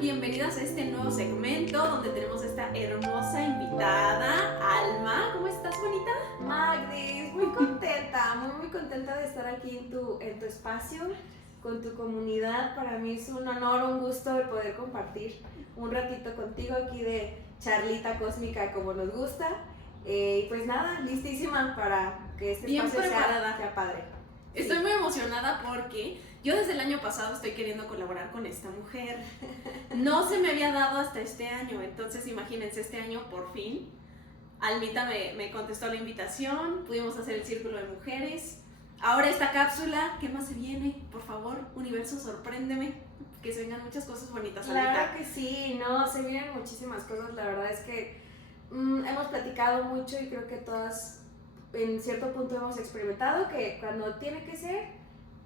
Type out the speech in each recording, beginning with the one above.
Bienvenidas a este nuevo segmento donde tenemos esta hermosa invitada, Alma. ¿Cómo estás, bonita? Magdis, muy contenta de estar aquí en tu espacio, con tu comunidad. Para mí es un honor, un gusto el poder compartir un ratito contigo aquí de charlita cósmica como nos gusta. Y pues nada, listísima para que este Bien espacio preparada. sea padre. Estoy Sí. muy emocionada porque yo desde el año pasado estoy queriendo colaborar con esta mujer. No se me había dado hasta este año, entonces imagínense, este año por fin Almita me contestó la invitación, pudimos hacer el círculo de mujeres. Ahora esta cápsula, ¿qué más se viene? Por favor, universo, sorpréndeme, que se vengan muchas cosas bonitas, Almita. Claro que sí, no, se vienen muchísimas cosas. La verdad es que hemos platicado mucho y creo que todas en cierto punto hemos experimentado que cuando tiene que ser,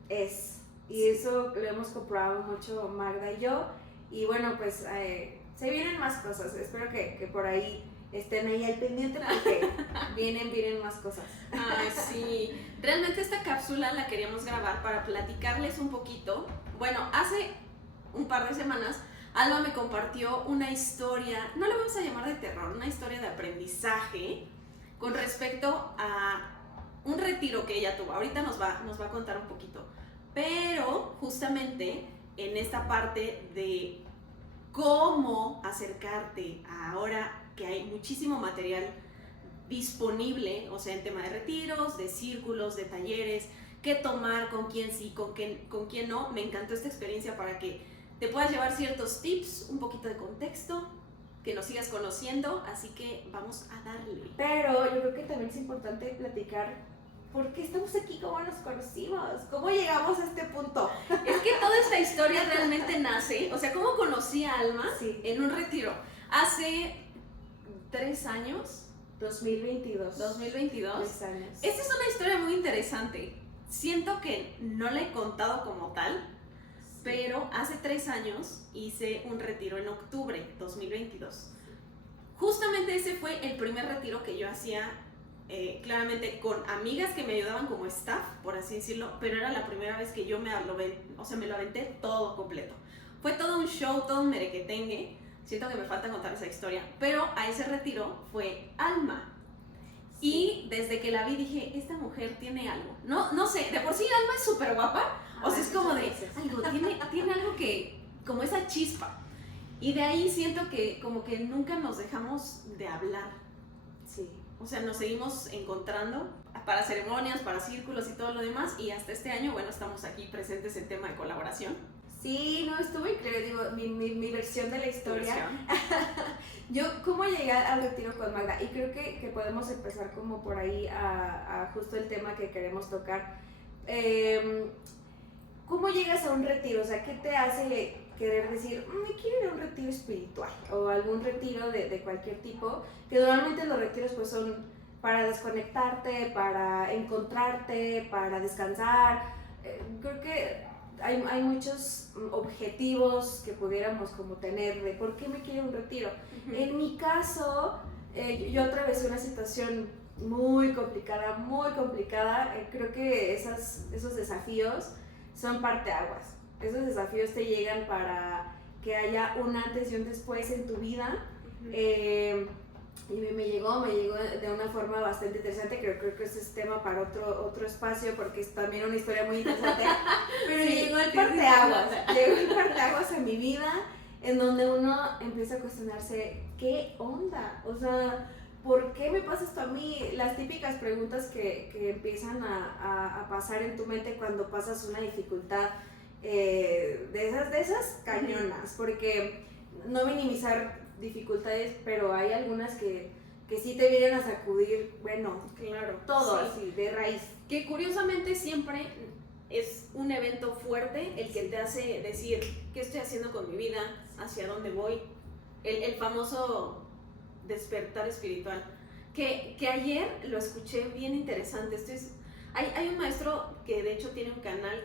es. Y eso lo hemos comprobado mucho Magda y yo. Y bueno, pues se vienen más cosas. Espero que por ahí estén ahí al pendiente porque vienen más cosas. Ay, sí. Realmente esta cápsula la queríamos grabar para platicarles un poquito. Bueno, hace un par de semanas Alma me compartió una historia, no la vamos a llamar de terror, una historia de aprendizaje con respecto a un retiro que ella tuvo. Ahorita nos va a contar un poquito. Pero justamente en esta parte de cómo acercarte a ahora que hay muchísimo material disponible, o sea, en tema de retiros, de círculos, de talleres, qué tomar, con quién sí, con quién no. Me encantó esta experiencia para que te puedas llevar ciertos tips, un poquito de contexto, que nos sigas conociendo, así que vamos a darle. Pero yo creo que también es importante platicar por qué estamos aquí, cómo nos conocimos, cómo llegamos a este punto. Es que toda esta historia realmente nace, o sea, cómo conocí a Alma Sí. en un retiro hace 3 años, 2022. 2022. 3 años. Esta es una historia muy interesante. Siento que no la he contado como tal, pero hace 3 años hice un retiro en octubre 2022. Justamente ese fue el primer retiro que yo hacía, claramente con amigas que me ayudaban como staff, por así decirlo, pero era la primera vez que yo me lo aventé todo completo. Fue todo un show, todo un merequetengue. Siento que me falta contar esa historia, pero a ese retiro fue Alma. Y desde que la vi dije, esta mujer tiene algo. No sé, de por sí Alma es súper guapa. O sea, es como de algo, tiene algo que, como esa chispa. Y de ahí siento que como que nunca nos dejamos de hablar. Sí. O sea, nos seguimos encontrando para ceremonias, para círculos y todo lo demás. Y hasta este año, bueno, estamos aquí presentes en tema de colaboración. Sí, no, estuvo increíble, digo, mi versión de la historia. Yo, ¿cómo llegué al retiro con Magda? Y creo que podemos empezar como por ahí a justo el tema que queremos tocar. ¿Cómo llegas a un retiro? O sea, ¿qué te hace querer decir, me quiero ir a un retiro espiritual? O algún retiro de cualquier tipo, que normalmente los retiros pues son para desconectarte, para encontrarte, para descansar. Creo que hay muchos objetivos que pudiéramos como tener de por qué me quiero un retiro. Uh-huh. En mi caso, yo atravesé una situación muy complicada. Creo que esos desafíos son parteaguas. Esos desafíos te llegan para que haya un antes y un después en tu vida. Uh-huh. Y me llegó de una forma bastante interesante. Creo que ese es tema para otro espacio porque es también una historia muy interesante. Pero sí, llegó el parteaguas en mi vida, en donde uno empieza a cuestionarse, ¿qué onda? O sea, ¿por qué me pasa esto a mí? Las típicas preguntas que empiezan a pasar en tu mente cuando pasas una dificultad de esas cañonas, porque no minimizar dificultades, pero hay algunas que sí te vienen a sacudir, bueno, claro, todo sí. Así, de raíz. Que curiosamente siempre es un evento fuerte el que te hace decir, ¿qué estoy haciendo con mi vida? ¿Hacia dónde voy? El famoso despertar espiritual. Que ayer lo escuché bien interesante. Hay un maestro que de hecho tiene un canal,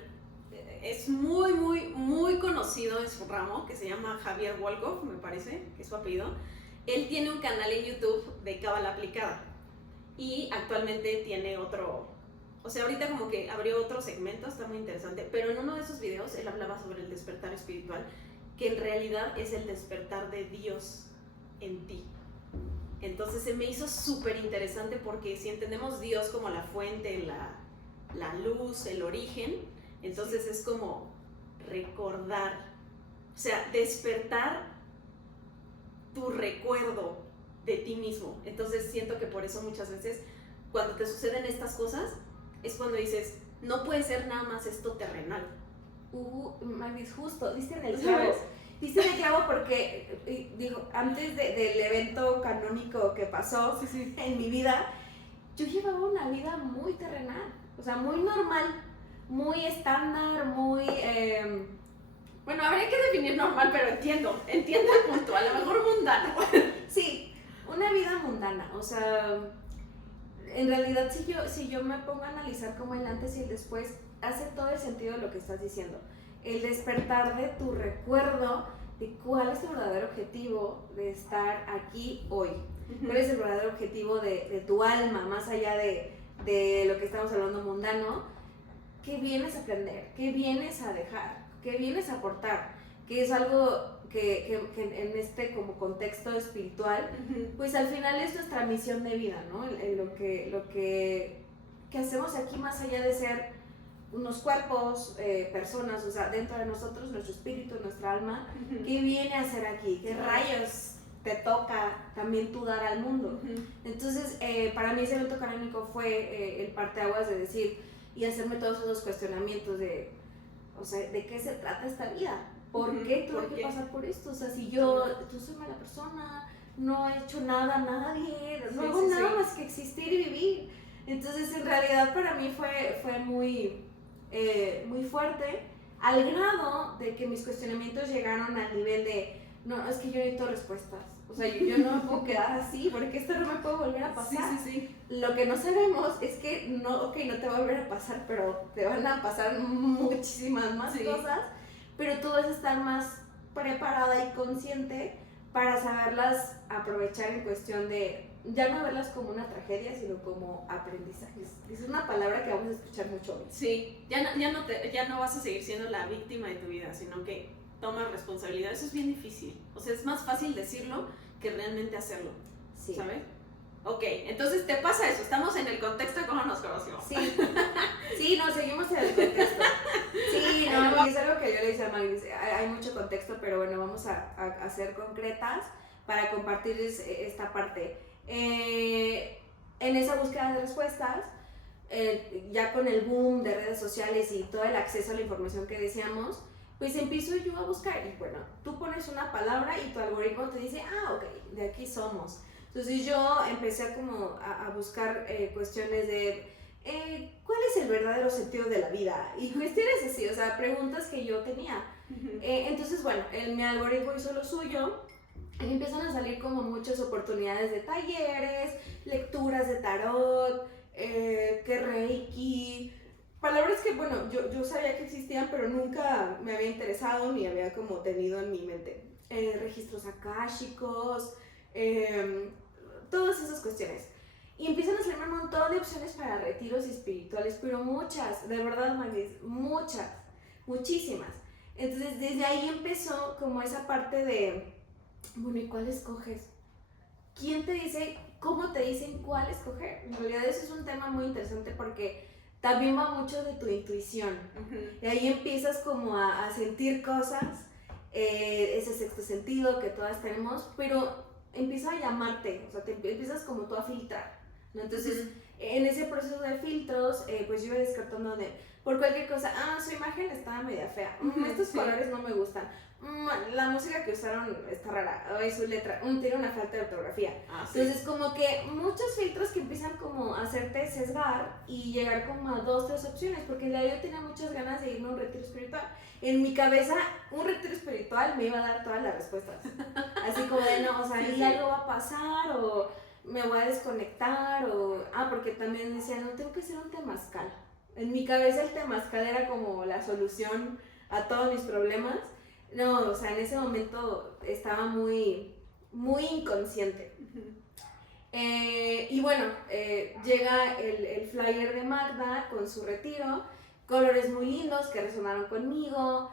es muy conocido en su ramo, que se llama Javier Wolkoff, me parece, que es su apellido. Él tiene un canal en YouTube de Cábala aplicada y actualmente tiene otro, o sea, ahorita como que abrió otro segmento, está muy interesante, pero en uno de esos videos él hablaba sobre el despertar espiritual, que en realidad es el despertar de Dios en ti. Entonces se me hizo súper interesante porque si entendemos Dios como la fuente, la luz, el origen, entonces es como recordar, o sea, despertar tu recuerdo de ti mismo. Entonces siento que por eso muchas veces cuando te suceden estas cosas es cuando dices, no puede ser nada más esto terrenal. Magdis, justo, diste en el clavo. Diste en el clavo porque, digo, antes del evento canónico que pasó en mi vida, yo llevaba una vida muy terrenal, o sea, muy normal, muy estándar, muy... Bueno, habría que definir normal, pero entiendo el punto, a lo mejor mundano. Sí, una vida mundana, o sea, en realidad si yo me pongo a analizar como el antes y el después, hace todo el sentido de lo que estás diciendo. El despertar de tu recuerdo de cuál es tu verdadero objetivo de estar aquí hoy. ¿Cuál es el verdadero objetivo de tu alma, más allá de lo que estamos hablando mundano? ¿Qué vienes a aprender? ¿Qué vienes a dejar? ¿Qué vienes a aportar? Que es algo que en este como contexto espiritual, pues al final es nuestra misión de vida, ¿no? Lo que hacemos aquí, más allá de ser unos cuerpos, personas, o sea, dentro de nosotros, nuestro espíritu, nuestra alma, ¿qué viene a hacer aquí? ¿Qué rayos te toca también tú dar al mundo? Entonces, para mí ese evento canónico fue el parteaguas de decir y hacerme todos esos cuestionamientos de, o sea, ¿de qué se trata esta vida? ¿Por qué tuve que pasar por esto? O sea, si yo soy mala persona, no he hecho nada a nadie, no hago nada más que existir y vivir. Entonces, en realidad para mí fue muy fuerte, al grado de que mis cuestionamientos llegaron al nivel de, no, es que yo necesito respuestas, o sea, yo no me puedo quedar así, porque esto no me puede volver a pasar. Lo que no sabemos es que, no te va a volver a pasar, pero te van a pasar muchísimas más cosas, pero tú vas a estar más preparada y consciente para saberlas aprovechar en cuestión de ya no verlas como una tragedia, sino como aprendizajes. Es una palabra que vamos a escuchar mucho hoy. Sí, ya no vas a seguir siendo la víctima de tu vida, sino que tomas responsabilidad. Eso es bien difícil. O sea, es más fácil decirlo que realmente hacerlo. Sí. ¿Sabes? Ok, entonces te pasa eso. Estamos en el contexto de cómo nos conocimos. Sí, no, seguimos en el contexto. Sí, no, y es algo que yo le decía a Magdis, hay mucho contexto, pero bueno, vamos a ser concretas para compartirles esta parte. En esa búsqueda de respuestas, ya con el boom de redes sociales y todo el acceso a la información que decíamos, pues empiezo yo a buscar y bueno, tú pones una palabra y tu algoritmo te dice, ok, de aquí somos. Entonces yo empecé a buscar cuestiones de ¿cuál es el verdadero sentido de la vida? Y cuestiones así, o sea, preguntas que yo tenía. Entonces bueno, mi algoritmo hizo lo suyo. Y empiezan a salir como muchas oportunidades de talleres, lecturas de tarot, que reiki, palabras que, bueno, yo sabía que existían, pero nunca me había interesado ni había como tenido en mi mente. Registros akáshicos, todas esas cuestiones. Y empiezan a salirme un montón de opciones para retiros espirituales, pero muchas, de verdad, Magdis, muchísimas. Entonces, desde ahí empezó como esa parte de, bueno, ¿y cuál escoges? ¿Quién te dice, cómo te dicen cuál escoger? En realidad eso es un tema muy interesante porque también va mucho de tu intuición. Y ahí empiezas como a sentir cosas, ese sexto sentido que todas tenemos, pero empieza a llamarte, o sea, te empiezas como tú a filtrar, ¿no? Entonces, en ese proceso de filtros, pues yo iba descartando por cualquier cosa, su imagen está media fea, estos colores no me gustan, la música que usaron está rara, su letra, tiene una falta de ortografía. Entonces como que muchos filtros que empiezan como a hacerte sesgar y llegar como a 2, 3 opciones, porque en realidad yo tenía muchas ganas de irme a un retiro espiritual. En mi cabeza, un retiro espiritual me iba a dar todas las respuestas, así como de no, o sea, ahí algo va a pasar, o me voy a desconectar, o porque también decían, no, tengo que hacer un temazcal. En mi cabeza el temazcal era como la solución a todos mis problemas. No, o sea, en ese momento estaba muy inconsciente. Y bueno, llega el flyer de Magda con su retiro, colores muy lindos que resonaron conmigo,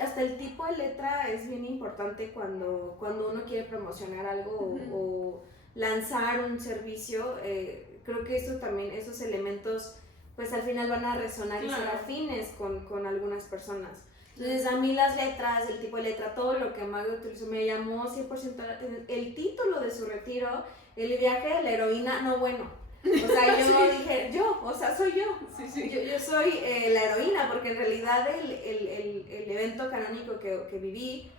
hasta el tipo de letra es bien importante cuando uno quiere promocionar algo o lanzar un servicio. Creo que eso también, esos elementos, pues al final van a resonar y ser afines con algunas personas. Entonces a mí las letras, el tipo de letra, todo lo que Magda utilizó me llamó 100% la atención. El título de su retiro, el viaje de la heroína, no bueno. O sea, yo dije, soy yo. Sí. Yo soy la heroína, porque en realidad el evento canónico que viví,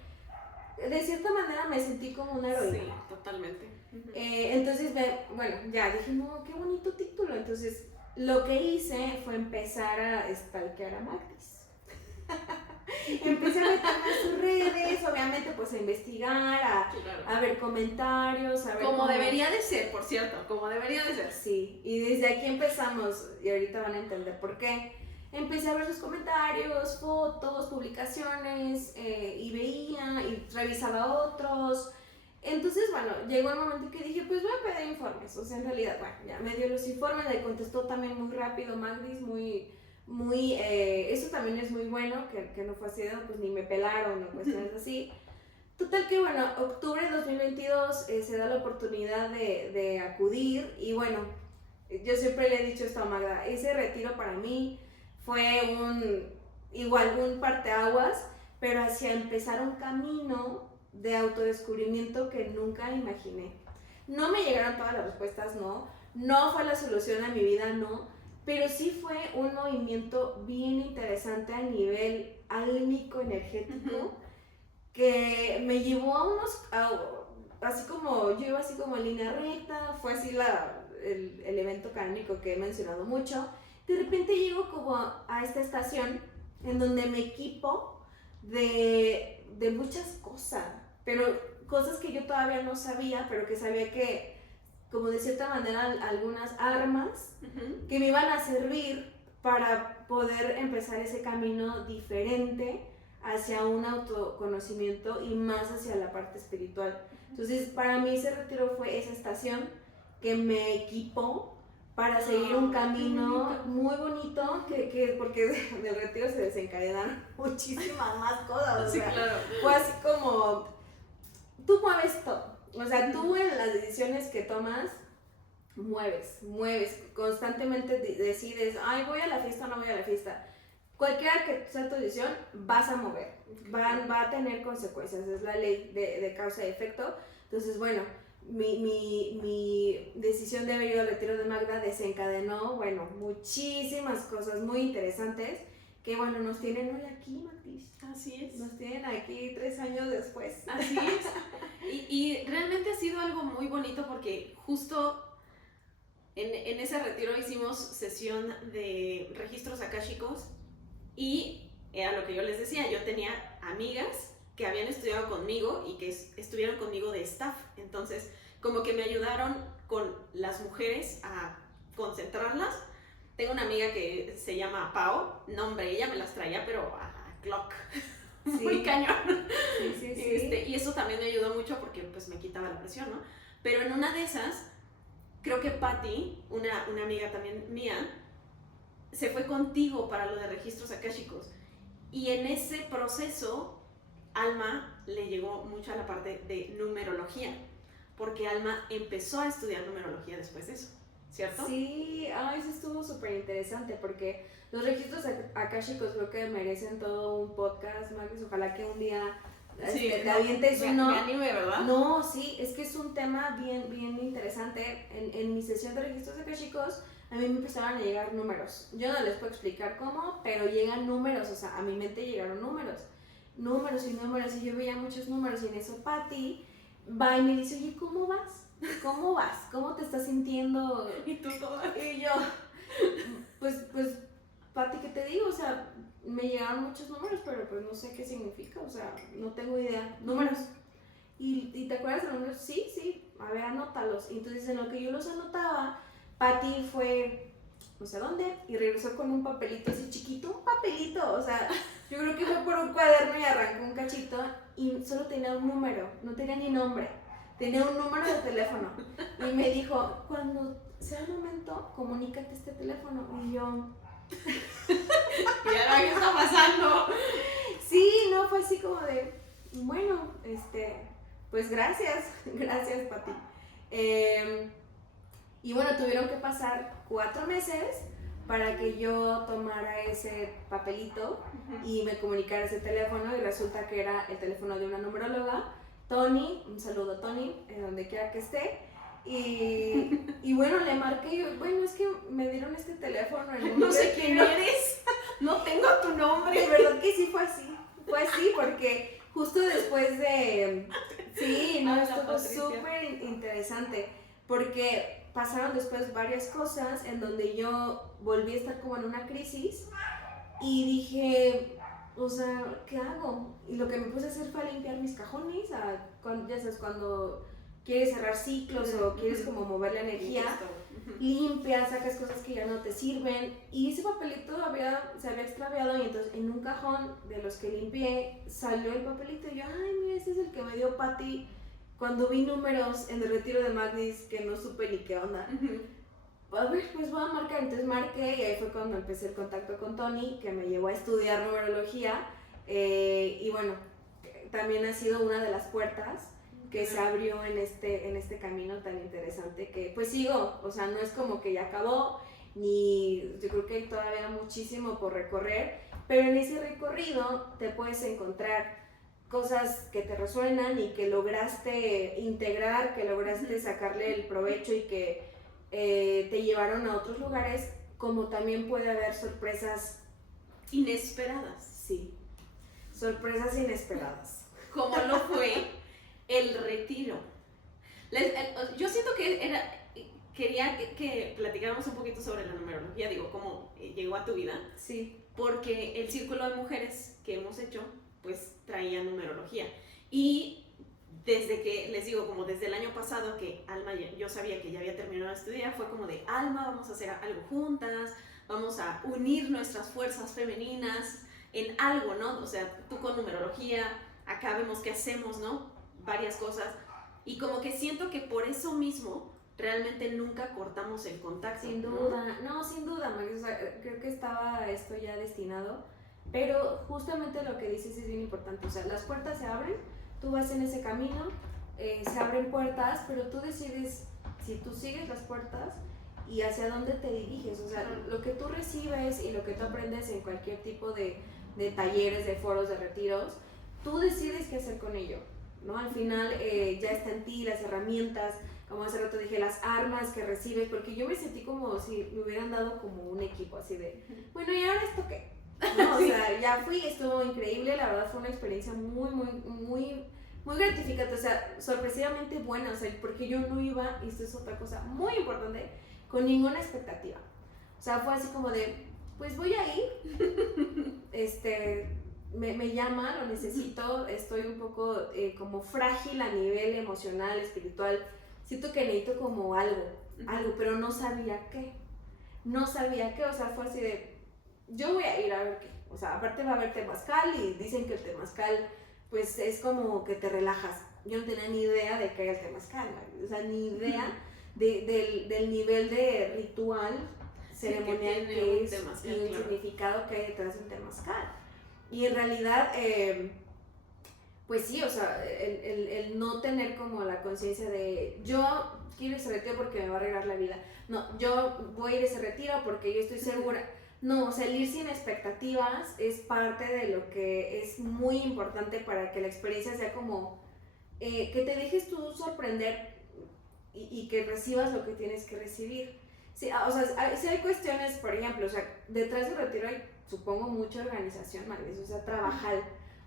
de cierta manera me sentí como una heroína. Sí, totalmente. Entonces, ya dije, no, qué bonito título. Entonces, lo que hice fue empezar a stalkear a Magdis. Empecé a meterme a sus redes, obviamente pues a investigar, a ver comentarios, a ver como debería de ser, por cierto, como debería de ser. Sí, y desde aquí empezamos, y ahorita van a entender por qué. Empecé a ver sus comentarios, fotos, publicaciones, y veía, y revisaba otros. Entonces, bueno, llegó el momento que dije, pues voy a pedir informes. O sea, en realidad, bueno, ya me dio los informes, le contestó también muy rápido Magdis, eso también es muy bueno, que no fue así, pues ni me pelaron o cuestiones así. Total que bueno, octubre de 2022 se da la oportunidad de acudir y bueno, yo siempre le he dicho esto a Magda, ese retiro para mí fue un parteaguas, pero hacia empezar un camino de autodescubrimiento que nunca imaginé. No me llegaron todas las respuestas, no fue la solución a mi vida, no, pero sí fue un movimiento bien interesante a nivel álmico, energético, que me llevó así como, yo iba así como en línea recta, fue así el evento canónico que he mencionado mucho. De repente llego como a esta estación en donde me equipo de muchas cosas, pero cosas que yo todavía no sabía, pero que sabía que, como de cierta manera, algunas armas que me iban a servir para poder empezar ese camino diferente hacia un autoconocimiento y más hacia la parte espiritual. Entonces, para mí ese retiro fue esa estación que me equipó para seguir un camino muy bonito, porque del retiro se desencadenaron muchísimas más cosas. Sí, claro. Fue así como, tú mueves todo. O sea, tú en las decisiones que tomas, mueves, constantemente decides, voy a la fiesta o no voy a la fiesta. Cualquiera que sea tu decisión, vas a mover, va a tener consecuencias, es la ley de causa y efecto. Entonces, bueno, mi decisión de haber ido al retiro de Magda desencadenó, muchísimas cosas muy interesantes que, nos tienen hoy aquí, Magdis. Así es. Nos tienen aquí 3 años después. Así es. Y realmente ha sido algo muy bonito porque justo en ese retiro hicimos sesión de registros akáshicos y era lo que yo les decía, yo tenía amigas que habían estudiado conmigo y que estuvieron conmigo de staff, entonces como que me ayudaron con las mujeres a concentrarlas. Tengo una amiga que se llama Pau, nombre, ella me las traía pero a clock, sí. Muy cañón. Sí. Y eso también me ayudó mucho porque pues me quitaba la presión, ¿no? Pero en una de esas, creo que Patti, una amiga también mía, se fue contigo para lo de registros akáshicos. Y en ese proceso, Alma le llegó mucho a la parte de numerología, porque Alma empezó a estudiar numerología después de eso, ¿cierto? Sí, eso estuvo súper interesante, porque los registros akáshicos creo que merecen todo un podcast, Magdis. Ojalá que un día te avientes uno. Me anime, ¿verdad? No, sí, es que es un tema bien interesante. En mi sesión de registros akáshicos, a mí me empezaron a llegar números. Yo no les puedo explicar cómo, pero llegan números, o sea, a mi mente llegaron números, y yo veía muchos números, y en eso Patti va y me dice, oye, ¿cómo vas? ¿Cómo te estás sintiendo? Y tú toda. Y yo, pues, Patti, ¿qué te digo? O sea, me llegaron muchos números, pero pues no sé qué significa, o sea, no tengo idea. Números. ¿Y te acuerdas de los números? Sí, a ver, anótalos. Y entonces en lo que yo los anotaba, Patti fue no sé dónde y regresó con un papelito así chiquito, o sea, yo creo que fue por un cuaderno y arrancó un cachito y solo tenía un número, no tenía ni nombre, tenía un número de teléfono y me dijo, cuando sea el momento, comunícate este teléfono. Y yo, ¿y ahora qué está pasando? Sí, no, fue así como de, bueno, pues gracias, gracias, Pati. Y bueno, tuvieron que pasar 4 meses para que yo tomara ese papelito y me comunicara ese teléfono, y resulta que era el teléfono de una numeróloga, Tony, un saludo Tony, donde quiera que esté. Y bueno, le marqué, yo, bueno, es que me dieron este teléfono en un No sé quién retiro. eres, no tengo tu nombre. De verdad que sí fue así porque justo después de, sí, no, Hola, estuvo Patricia. súper interesante, porque pasaron después varias cosas en donde yo volví a estar como en una crisis y dije, o sea, ¿qué hago? Y lo que me puse a hacer fue a limpiar mis cajones, ya sabes, cuando quieres cerrar ciclos o quieres como mover la energía, limpias, sacas cosas que ya no te sirven, y ese papelito se había extraviado, y entonces en un cajón de los que limpié salió el papelito y yo, ay, mira, este es el que me dio Pati cuando vi números en el retiro de Magnis que no supe ni qué onda. A ver, pues voy a marcar. Entonces marqué y ahí fue cuando empecé el contacto con Tony, que me llevó a estudiar numerología, y bueno, también ha sido una de las puertas que se abrió en este camino tan interesante que pues sigo, o sea, no es como que ya acabó, ni yo creo que hay todavía muchísimo por recorrer, pero en ese recorrido te puedes encontrar cosas que te resuenan y que lograste integrar, que lograste sacarle el provecho y que te llevaron a otros lugares, como también puede haber sorpresas Inesperadas. Sí, sorpresas inesperadas. Como lo fue el retiro. Yo siento que quería que platicáramos un poquito sobre la numerología, digo, cómo llegó a tu vida. Sí. Porque el círculo de mujeres que hemos hecho, pues traía numerología. Y desde que, les digo, como desde el año pasado que Alma, yo sabía que ya había terminado de estudiar, fue como de, Alma, vamos a hacer algo juntas, vamos a unir nuestras fuerzas femeninas en algo, ¿no? O sea, tú con numerología, acá vemos qué hacemos, ¿no? Varias cosas. Y como que siento que por eso mismo realmente nunca cortamos el contacto. Sin duda, no, sin duda, Max, o sea, creo que estaba esto ya destinado, pero justamente lo que dices es bien importante, o sea, las puertas se abren, tú vas en ese camino, se abren puertas, pero tú decides si tú sigues las puertas y hacia dónde te diriges, o sea, lo que tú recibes y lo que tú aprendes en cualquier tipo de talleres, de foros, de retiros, tú decides qué hacer con ello, ¿no? Al final ya está en ti las herramientas, como hace rato dije, las armas que recibes, porque yo me sentí como si me hubieran dado como un equipo así de, bueno, ¿y ahora esto qué? No, o sea, ya fui, estuvo increíble, la verdad fue una experiencia muy gratificante, o sea, sorpresivamente buena, o sea, porque yo no iba, y esto es otra cosa muy importante, con ninguna expectativa. O sea, fue así como de, pues voy a ir, me llama, lo necesito, estoy un poco como frágil a nivel emocional, espiritual, siento que necesito como algo, pero no sabía qué, o sea, fue así de, yo voy a ir a ver qué, o sea, aparte va a haber temazcal y dicen que el temazcal, pues es como que te relajas, yo no tenía ni idea de qué era el temazcal, o sea, ni idea del nivel de ritual ceremonial que es temazcal, y el claro. significado que hay detrás de un temazcal, y en realidad, pues sí, o sea, el no tener como la conciencia de yo quiero ese retiro porque me va a arreglar la vida, no, yo voy a ir a ese retiro porque yo estoy segura, no, o sea, el ir sin expectativas es parte de lo que es muy importante para que la experiencia sea como, que te dejes tú sorprender y que recibas lo que tienes que recibir. Sí, o sea, si hay cuestiones, por ejemplo, o sea, detrás del retiro hay, supongo, mucha organización, Magnes, o sea,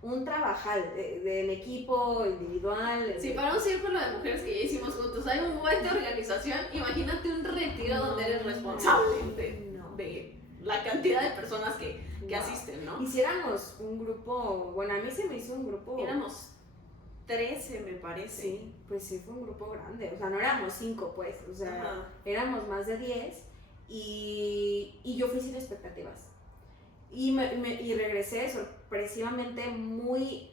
un trabajal del equipo individual. Sí, para un círculo de mujeres que ya hicimos juntos hay un buen de organización, imagínate un retiro donde eres responsable de la cantidad de personas que asisten, ¿no? Hiciéramos un grupo, bueno, a mí se me hizo un grupo. Éramos 13, me parece. Sí, pues sí, fue un grupo grande, o sea, no éramos 5, pues, o sea, éramos más de 10 y yo fui sin expectativas. Y regresé sorpresivamente muy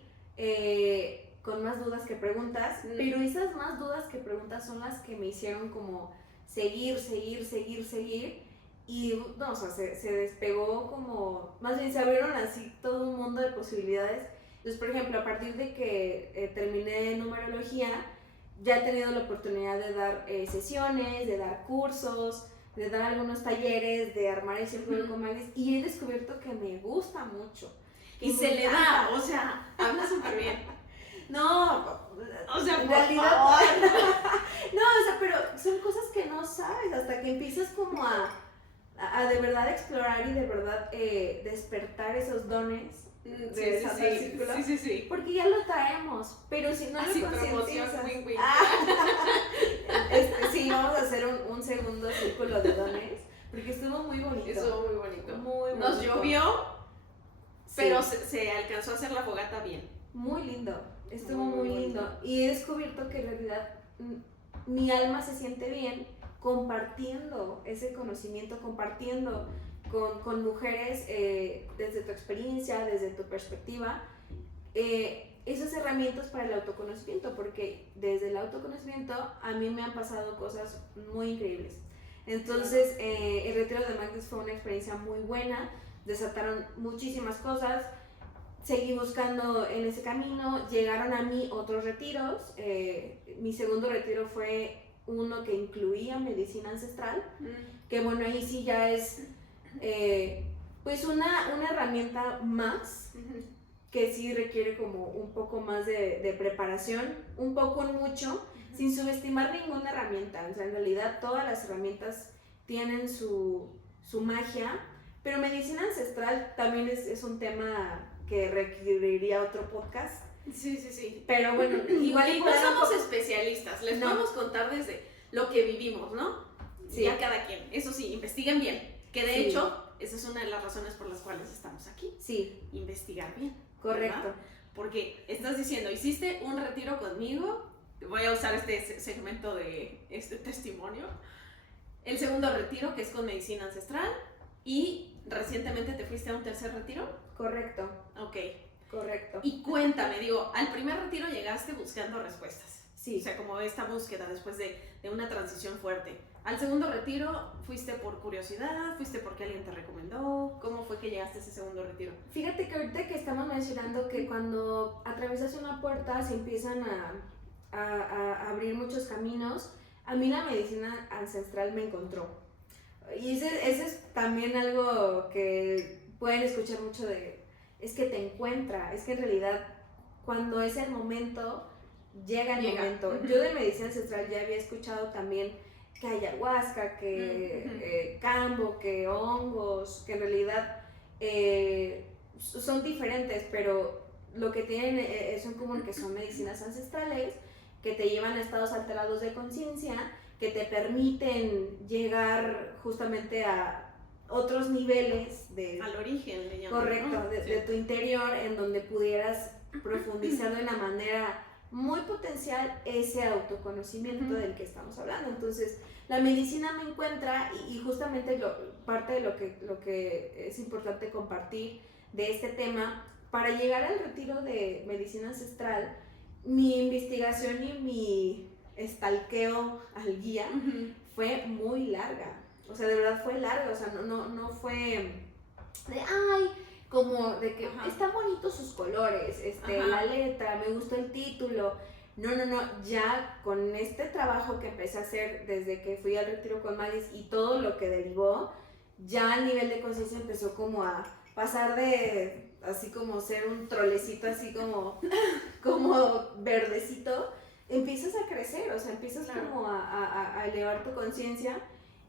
con más dudas que preguntas, pero esas más dudas que preguntas son las que me hicieron como seguir, y no, o sea, se despegó como, más bien se abrieron así todo un mundo de posibilidades Entonces, por ejemplo, a partir de que terminé numerología, ya he tenido la oportunidad de dar sesiones, de dar cursos, de dar algunos talleres, de armar el círculo de comadres, y he descubierto que me gusta mucho. Y se le da, o sea, habla súper bien. No, o sea, en por realidad, favor. no, o sea, pero son cosas que no sabes hasta que empiezas como a de verdad explorar y de verdad despertar esos dones de desatar círculo. Sí. Porque ya lo traemos, pero si no así lo concientizas. win-win. Sí, vamos a hacer un segundo círculo de dones, porque estuvo muy bonito. Estuvo muy bonito. Muy Nos bonito. llovió, pero sí. se alcanzó a hacer la fogata bien. Muy lindo, estuvo muy lindo. Y he descubierto que en realidad mi alma se siente bien compartiendo ese conocimiento, compartiendo con mujeres desde tu experiencia, desde tu perspectiva, esas herramientas para el autoconocimiento, porque desde el autoconocimiento a mí me han pasado cosas muy increíbles. Entonces, el retiro de Magnes fue una experiencia muy buena, desataron muchísimas cosas, seguí buscando en ese camino, llegaron a mí otros retiros. Mi segundo retiro fue uno que incluía medicina ancestral, que bueno, ahí sí ya es pues una herramienta más, que sí requiere como un poco más de preparación, un poco en mucho, sin subestimar ninguna herramienta. O sea, en realidad todas las herramientas tienen su magia, pero medicina ancestral también es un tema que requeriría otro podcast. Sí. Pero bueno, igual y no somos especialistas, les podemos contar desde lo que vivimos, ¿no? Sí. Ya cada quien. Eso sí, investiguen bien. Que de hecho, esa es una de las razones por las cuales estamos aquí. Sí. Investigar bien. Correcto. ¿Verdad? Porque estás diciendo, hiciste un retiro conmigo, voy a usar este segmento de este testimonio. El segundo retiro, que es con medicina ancestral, y recientemente te fuiste a un tercer retiro. Correcto. Ok. Correcto. Y cuéntame, digo, al primer retiro llegaste buscando respuestas. Sí. O sea, como esta búsqueda después de una transición fuerte. Al segundo retiro, ¿fuiste por curiosidad? ¿Fuiste porque alguien te recomendó? ¿Cómo fue que llegaste a ese segundo retiro? Fíjate que ahorita que estamos mencionando que cuando atraviesas una puerta se empiezan a abrir muchos caminos, a mí la medicina ancestral me encontró. Y ese es también algo que pueden escuchar mucho de, es que te encuentra, es que en realidad cuando es el momento, llega el momento. Yo de medicina ancestral ya había escuchado también que ayahuasca, que cambo, que hongos, que en realidad son diferentes, pero lo que tienen es en común que son medicinas ancestrales, que te llevan a estados alterados de conciencia, que te permiten llegar justamente a otros niveles al origen, le llaman. Correcto, ¿no? de tu interior, en donde pudieras profundizar de una manera muy potencial ese autoconocimiento del que estamos hablando. Entonces, la medicina me encuentra y justamente parte de lo que es importante compartir de este tema, para llegar al retiro de medicina ancestral, mi investigación y mi estalqueo al guía fue muy larga. O sea, de verdad fue larga, o sea, no fue de, ay, como de que están bonitos sus colores, la letra, me gustó el título. No, ya con este trabajo que empecé a hacer desde que fui al retiro con Madis y todo lo que derivó, ya el nivel de conciencia empezó como a pasar de así como ser un trolecito así como verdecito, empiezas a crecer, o sea, empiezas como a elevar tu conciencia,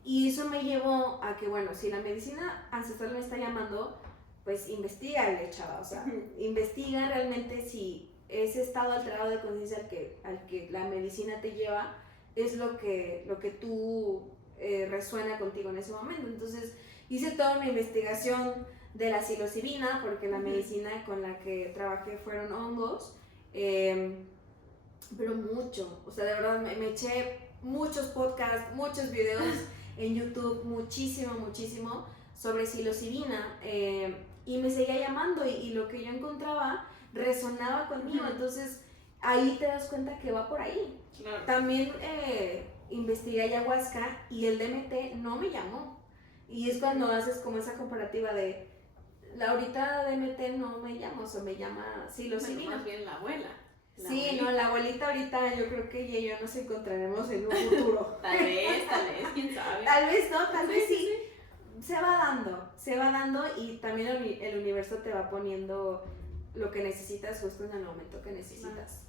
y eso me llevó a que, bueno, si la medicina ancestral me está llamando, pues investígale, chava, o sea, investiga realmente si ese estado alterado de conciencia al que la medicina te lleva es lo que tú resuena contigo en ese momento. Entonces hice toda una investigación de la psilocibina, porque la medicina con la que trabajé fueron hongos, pero mucho, o sea, de verdad me eché muchos podcasts, muchos videos en YouTube, muchísimo sobre psilocibina, y me seguía llamando, y lo que yo encontraba resonaba conmigo. Entonces ahí te das cuenta que va por ahí. Claro. También investigué ayahuasca y el DMT no me llamó, y es cuando haces como esa comparativa de la ahorita DMT no me llama, o sea, me llama psilocibina. Más bien la abuela. Sí, abuelita. no, la abuelita ahorita yo creo que ella y yo nos encontraremos en un futuro. Tal vez, quién sabe. Tal vez no, tal vez sí. Se va dando y también el universo te va poniendo lo que necesitas justo en el momento que necesitas.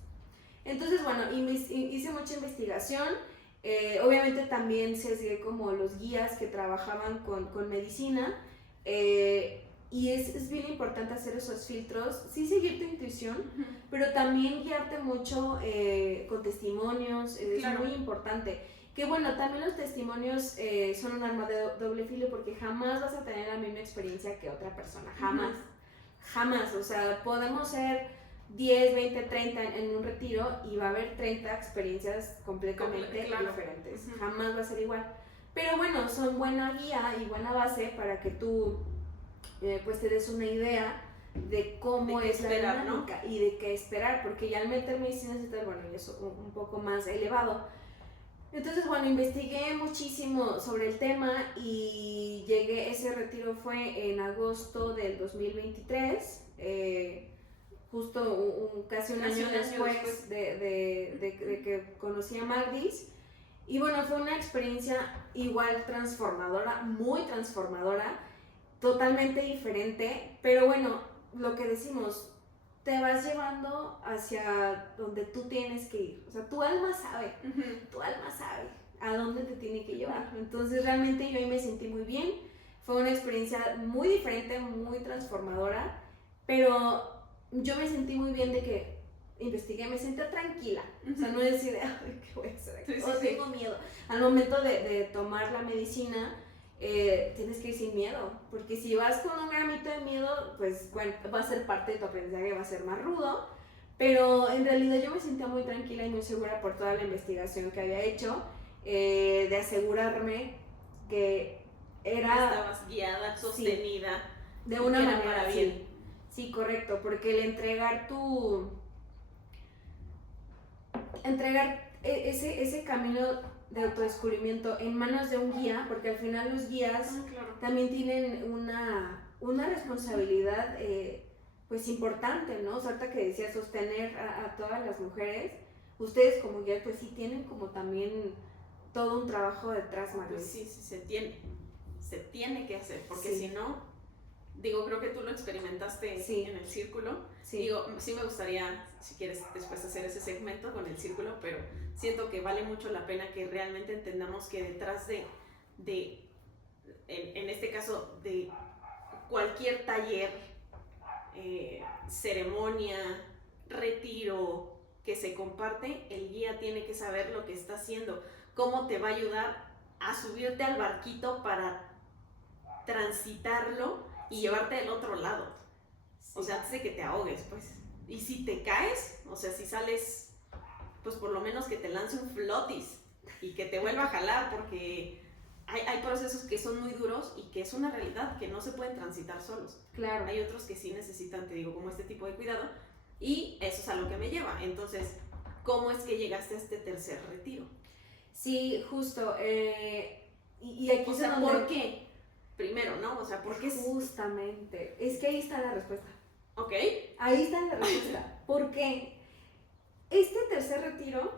Entonces, bueno, hice mucha investigación. Obviamente también sesgué como los guías que trabajaban con medicina. Y es bien importante hacer esos filtros, sí seguir tu intuición, pero también guiarte mucho con testimonios, es muy importante. Que bueno, también los testimonios son un arma de doble filo porque jamás vas a tener la misma experiencia que otra persona, jamás, o sea, podemos ser 10, 20, 30 en un retiro y va a haber 30 experiencias completamente diferentes, jamás va a ser igual. Pero bueno, son buena guía y buena base para que tú pues te des una idea de cómo es la dinámica, ¿no? Y de qué esperar, porque ya al meter medicina ancestral, bueno, ya es un poco más elevado. Entonces, bueno, investigué muchísimo sobre el tema y ese retiro fue en agosto del 2023, justo casi un año después de que conocí a Magdis. Y bueno, fue una experiencia igual transformadora, muy transformadora, totalmente diferente, pero bueno, lo que decimos, te vas llevando hacia donde tú tienes que ir, o sea, tu alma sabe a dónde te tiene que llevar. Entonces realmente yo ahí me sentí muy bien, fue una experiencia muy diferente, muy transformadora, pero yo me sentí muy bien de que investigué, me sentí tranquila, o sea, no decir, ay, ¿qué voy a hacer aquí? Tengo miedo. Al momento de tomar la medicina, tienes que ir sin miedo, porque si vas con un gramito de miedo, pues bueno, va a ser parte de tu aprendizaje, va a ser más rudo, pero en realidad yo me sentía muy tranquila y muy segura por toda la investigación que había hecho, de asegurarme que estabas guiada, sostenida, sí, de una manera para bien. Sí, correcto, porque el entregar ese camino de autodescubrimiento en manos de un guía, porque al final los guías también tienen una responsabilidad pues importante, ¿no? O sea, ahorita que decía sostener a todas las mujeres, ustedes como guías pues sí tienen como también todo un trabajo detrás, María. Pues sí, se tiene que hacer, porque si no, digo, creo que tú lo experimentaste en el círculo. Digo, sí me gustaría, si quieres, después hacer ese segmento con el círculo, pero siento que vale mucho la pena que realmente entendamos que detrás en este caso, de cualquier taller, ceremonia, retiro que se comparte, el guía tiene que saber lo que está haciendo, cómo te va a ayudar a subirte al barquito para transitarlo y llevarte del otro lado. O sea, antes de que te ahogues, pues. Y si te caes, o sea, si sales, pues por lo menos que te lance un flotis y que te vuelva a jalar, porque hay procesos que son muy duros y que es una realidad que no se pueden transitar solos. Claro. Hay otros que sí necesitan, te digo, como este tipo de cuidado, y eso es a lo que me lleva. Entonces, ¿cómo es que llegaste a este tercer retiro? Sí, justo. Y aquí, o sea, ¿por qué? Primero, ¿no? O sea, ¿por qué? Justamente. Es que ahí está la respuesta. Ok. Ahí está la respuesta. ¿Por qué? Este tercer retiro,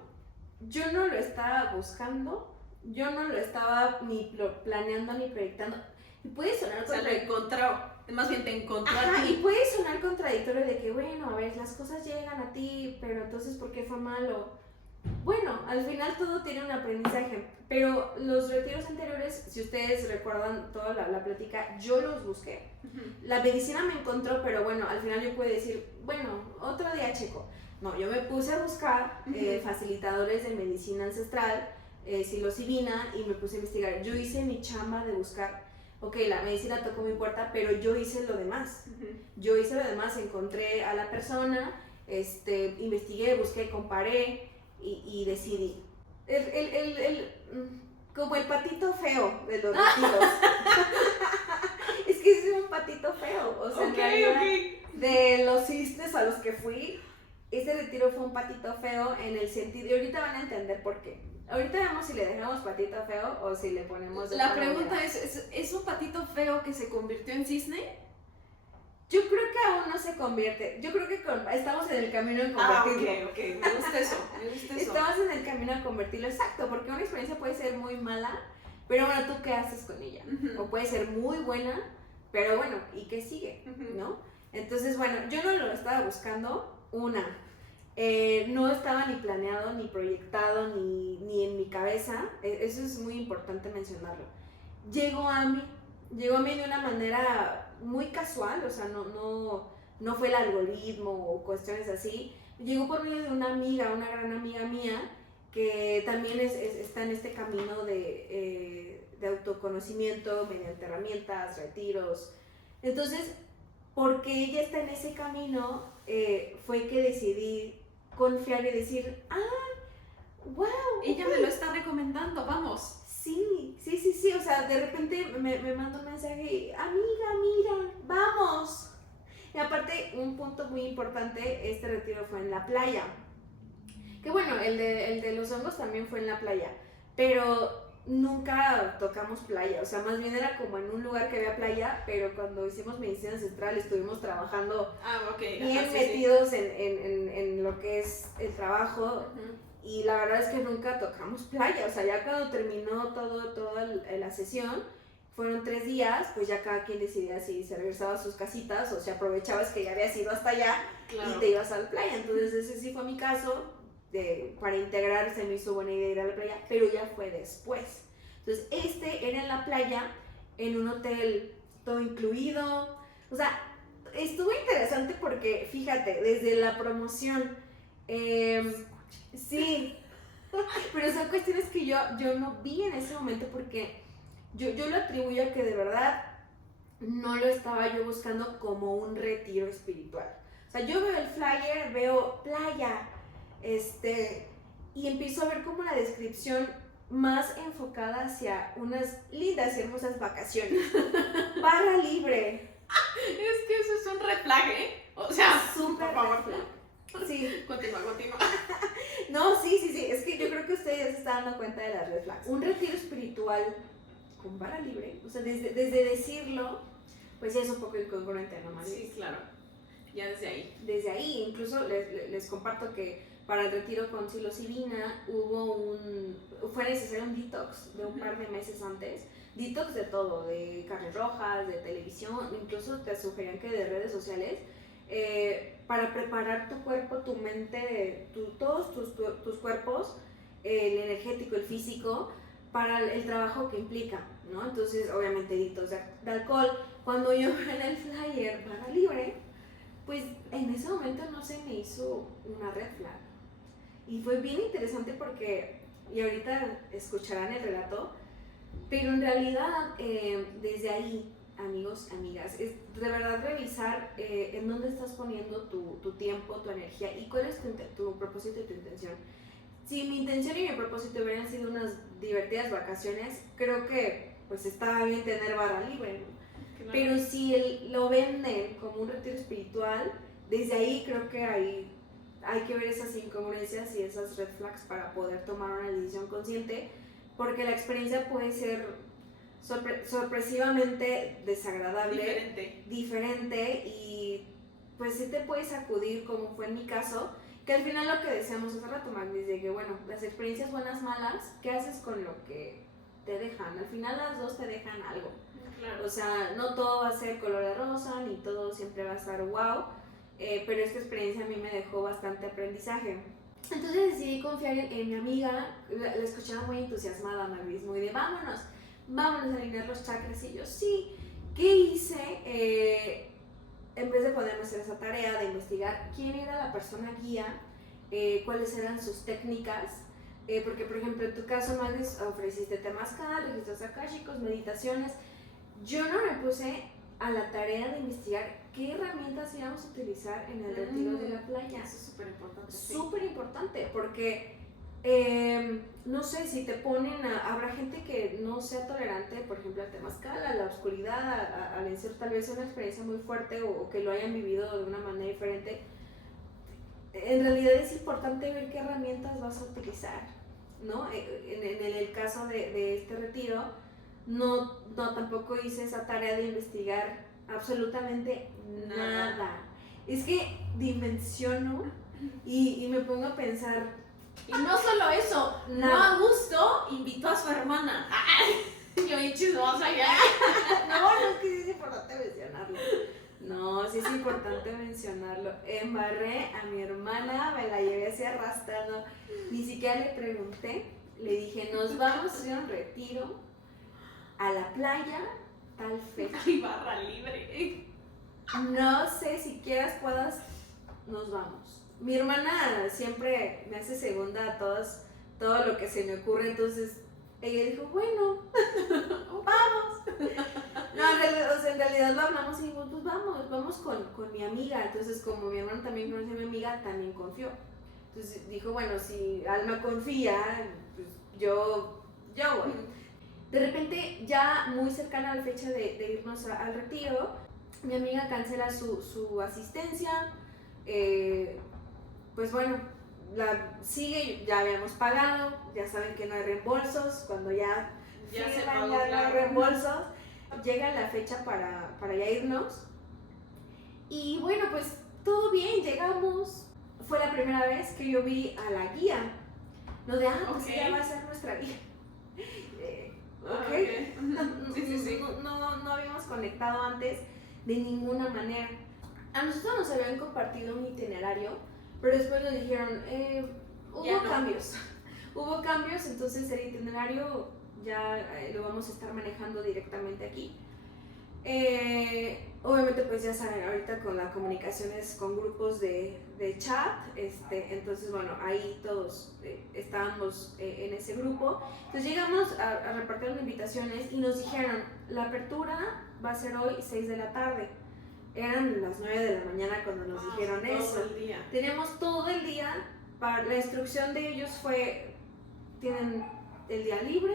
yo no lo estaba buscando, yo no lo estaba ni planeando ni proyectando. Y puede sonar más bien te encontró a ti. Y puede sonar contradictorio de que, bueno, a ver, las cosas llegan a ti, pero entonces, ¿por qué fue malo? Bueno, al final todo tiene un aprendizaje, pero los retiros anteriores, si ustedes recuerdan toda la plática, yo los busqué. La medicina me encontró, pero bueno, al final yo puedo decir, bueno, otro día checo. No, yo me puse a buscar facilitadores de medicina ancestral, psilocibina, y me puse a investigar. Yo hice mi chamba de buscar, ok, la medicina tocó mi puerta, pero yo hice lo demás. Yo hice lo demás, encontré a la persona, investigué, busqué, comparé, y decidí. Como el patito feo de los retiros. Es que es un patito feo. O sea, en realidad, de los cisnes a los que fui, ese retiro fue un patito feo en el sentido. Y ahorita van a entender por qué. Ahorita vemos si le dejamos patito feo o si le ponemos. La pregunta es: ¿es un patito feo que se convirtió en cisne? Yo creo que aún no se convierte. Yo creo que estamos en el camino de convertirlo. Ok, me gusta eso, me gusta eso. Estamos en el camino de convertirlo, exacto, porque una experiencia puede ser muy mala, pero bueno, ¿tú qué haces con ella? O puede ser muy buena, pero bueno, ¿y qué sigue? ¿No? Entonces, bueno, yo no lo estaba buscando, no estaba ni planeado, ni proyectado, ni en mi cabeza, eso es muy importante mencionarlo. Llegó a mí de una manera muy casual, o sea, no fue el algoritmo o cuestiones así. Llegó por medio de una amiga, una gran amiga mía, que también está en este camino de autoconocimiento mediante herramientas, retiros. Entonces, porque ella está en ese camino, fue que decidí confiar y decir, wow. Ella me lo está recomendando, vamos. Sí, o sea, de repente me manda un mensaje y, amiga, mira, vamos. Y aparte, un punto muy importante, este retiro fue en la playa. Que bueno, el de los hongos también fue en la playa, pero nunca tocamos playa, o sea, más bien era como en un lugar que había playa, pero cuando hicimos medicina ancestral estuvimos trabajando bien metidos en lo que es el trabajo. Y la verdad es que nunca tocamos playa, o sea, ya cuando terminó toda la sesión, fueron 3 días, pues ya cada quien decidía si se regresaba a sus casitas o si aprovechabas que ya habías ido hasta allá y te ibas a la playa. Entonces ese sí fue mi caso, para integrar se me hizo buena idea ir a la playa, pero ya fue después. Entonces era en la playa, en un hotel todo incluido, o sea, estuvo interesante porque, fíjate, desde la promoción, sí, pero son cuestiones que yo no vi en ese momento porque yo lo atribuyo a que de verdad no lo estaba yo buscando como un retiro espiritual. O sea, yo veo el flyer, veo playa, y empiezo a ver como la descripción más enfocada hacia unas lindas y hermosas vacaciones. Barra libre. Es que eso es un red flag, ¿eh? O sea, súper por favor. red flag. Sí. Continúa. No, sí, es que yo creo que ustedes ya se están dando cuenta de las red flags. Un retiro espiritual con barra libre, o sea, desde decirlo, pues ya es un poco incongruente, ¿no? Sí, claro, ya desde ahí. Desde ahí, incluso les comparto que para el retiro con psilocibina fue necesario un detox de un par de meses antes. Detox de todo, de carnes rojas, de televisión, incluso te sugerían que de redes sociales, para preparar tu cuerpo, tu mente, todos tus cuerpos, el energético, el físico, para el trabajo que implica, ¿no? Entonces, obviamente, detox de alcohol. Cuando yo vi en el flyer barra libre, pues en ese momento no se me hizo una red flag. Y fue bien interesante porque, y ahorita escucharán el relato, pero en realidad, desde ahí, amigos, amigas, es de verdad revisar en dónde estás poniendo tu tiempo, tu energía y cuál es tu propósito y tu intención. Si mi intención y mi propósito hubieran sido unas divertidas vacaciones, creo que pues estaba bien tener barra libre, ¿no? Claro. Pero si lo venden como un retiro espiritual, desde ahí creo que hay que ver esas incongruencias y esas red flags para poder tomar una decisión consciente, porque la experiencia puede ser sorpresivamente desagradable, diferente y pues sí te puede sacudir, como fue en mi caso, que al final lo que decíamos hace rato, Magdis, de que bueno, las experiencias buenas, malas, ¿qué haces con lo que te dejan? Al final las dos te dejan algo. Claro. O sea, no todo va a ser color de rosa, ni todo siempre va a estar wow, pero esta experiencia a mí me dejó bastante aprendizaje. Entonces decidí confiar en mi amiga, la escuchaba muy entusiasmada, Magdis, muy de vámonos a alinear los chakras, y yo sí. ¿Qué hice? En vez de ponerme a hacer esa tarea de investigar quién era la persona guía, cuáles eran sus técnicas, porque por ejemplo en tu caso, Magdis, ofreciste temazcal, registros akáshicos, meditaciones. Yo no me puse a la tarea de investigar qué herramientas íbamos a utilizar en el retiro de la playa. Eso es súper importante. Súper importante, porque no sé, si te ponen habrá gente que no sea tolerante, por ejemplo, al temazcal, a la oscuridad, al encierro, tal vez una experiencia muy fuerte o que lo hayan vivido de una manera diferente. En realidad es importante ver qué herramientas vas a utilizar, ¿no? En el caso de este retiro, no tampoco hice esa tarea de investigar absolutamente Nada. nada. Es que dimensiono y me pongo a pensar, Y no solo eso, no Nada. a gusto invitó a su hermana. ¡Ay! Yo bien chismosa ya. no, es que sí es importante mencionarlo. No, sí es importante mencionarlo. Embarré a mi hermana, me la llevé así arrastrando. Ni siquiera le pregunté. Le dije, nos vamos a hacer un retiro a la playa tal fecha. Ay, barra libre. No sé si quieras, puedas, nos vamos. Mi hermana siempre me hace segunda a todo lo que se me ocurre, entonces ella dijo, bueno, vamos. No, en realidad lo hablamos y dijimos, pues vamos con mi amiga. Entonces, como mi hermano también conoce a mi amiga, también confió. Entonces dijo, bueno, si Alma confía, pues yo voy. De repente, ya muy cercana a la fecha de irnos al retiro, mi amiga cancela su asistencia. Pues bueno, sigue, ya habíamos pagado, ya saben que no hay reembolsos, cuando ya Ya se firman, pagó, ya no hay claro. reembolsos. Llega la fecha para ya irnos. Y bueno, pues todo bien, llegamos. Fue la primera vez que yo vi a la guía. No de, pues Ok. ella va a ser nuestra guía. Ah, Ok. Sí. No habíamos conectado antes de ninguna manera. A nosotros nos habían compartido un itinerario, pero después nos dijeron, hubo Ya no. cambios. Hubo cambios, entonces el itinerario ya lo vamos a estar manejando directamente aquí. Obviamente pues ya saben, ahorita con las comunicaciones con grupos de chat, entonces bueno, ahí todos estábamos en ese grupo. Entonces llegamos a repartir las invitaciones y nos dijeron, la apertura va a ser hoy 6 de la tarde. Eran las 9 de la mañana cuando nos dijeron eso. Todo el día. Tenemos todo el día, la instrucción de ellos fue, tienen el día libre,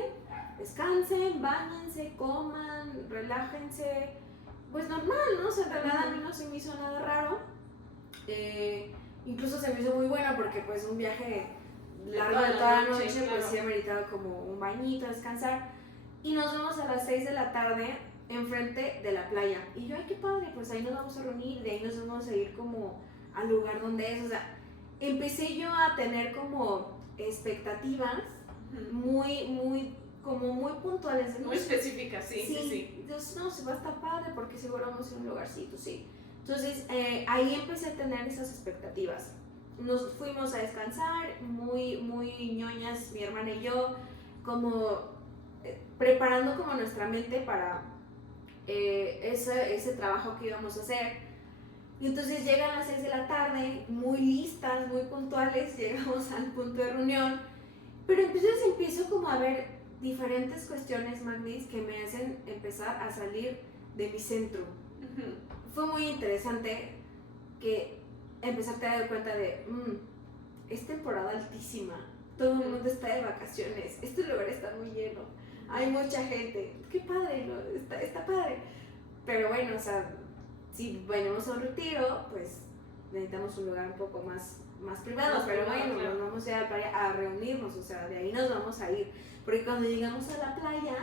descansen, báñense, coman, relájense, pues normal, ¿no? O sea, en realidad a mí no se me hizo nada raro, incluso se me hizo muy bueno porque pues un viaje largo de toda la noche, claro. pues sí ameritaba como un bañito, descansar, y nos vemos a las 6 de la tarde enfrente de la playa, y yo, ay, qué padre, pues ahí nos vamos a reunir, de ahí nos vamos a ir como al lugar donde es, o sea, empecé yo a tener como expectativas muy puntuales. Muy específica, sí. Entonces, no, se va a estar padre porque seguro vamos a ir a un lugarcito, sí. Entonces, ahí empecé a tener esas expectativas. Nos fuimos a descansar, muy ñoñas, mi hermana y yo, como preparando como nuestra mente para ese trabajo que íbamos a hacer. Y entonces llegan las 6 de la tarde, muy listas, muy puntuales, llegamos al punto de reunión, pero entonces empiezo como a ver diferentes cuestiones, Magnis, que me hacen empezar a salir de mi centro. Fue muy interesante que empezarte a dar cuenta de, es temporada altísima, todo el mundo está de vacaciones, este lugar está muy lleno, hay mucha gente, qué padre, ¿no? Está padre. Pero bueno, o sea, si venimos a un retiro, pues necesitamos un lugar un poco más privado, Más pero privado, bueno, claro. nos vamos a ir a la playa a reunirnos, o sea, de ahí nos vamos a ir. Porque cuando llegamos a la playa,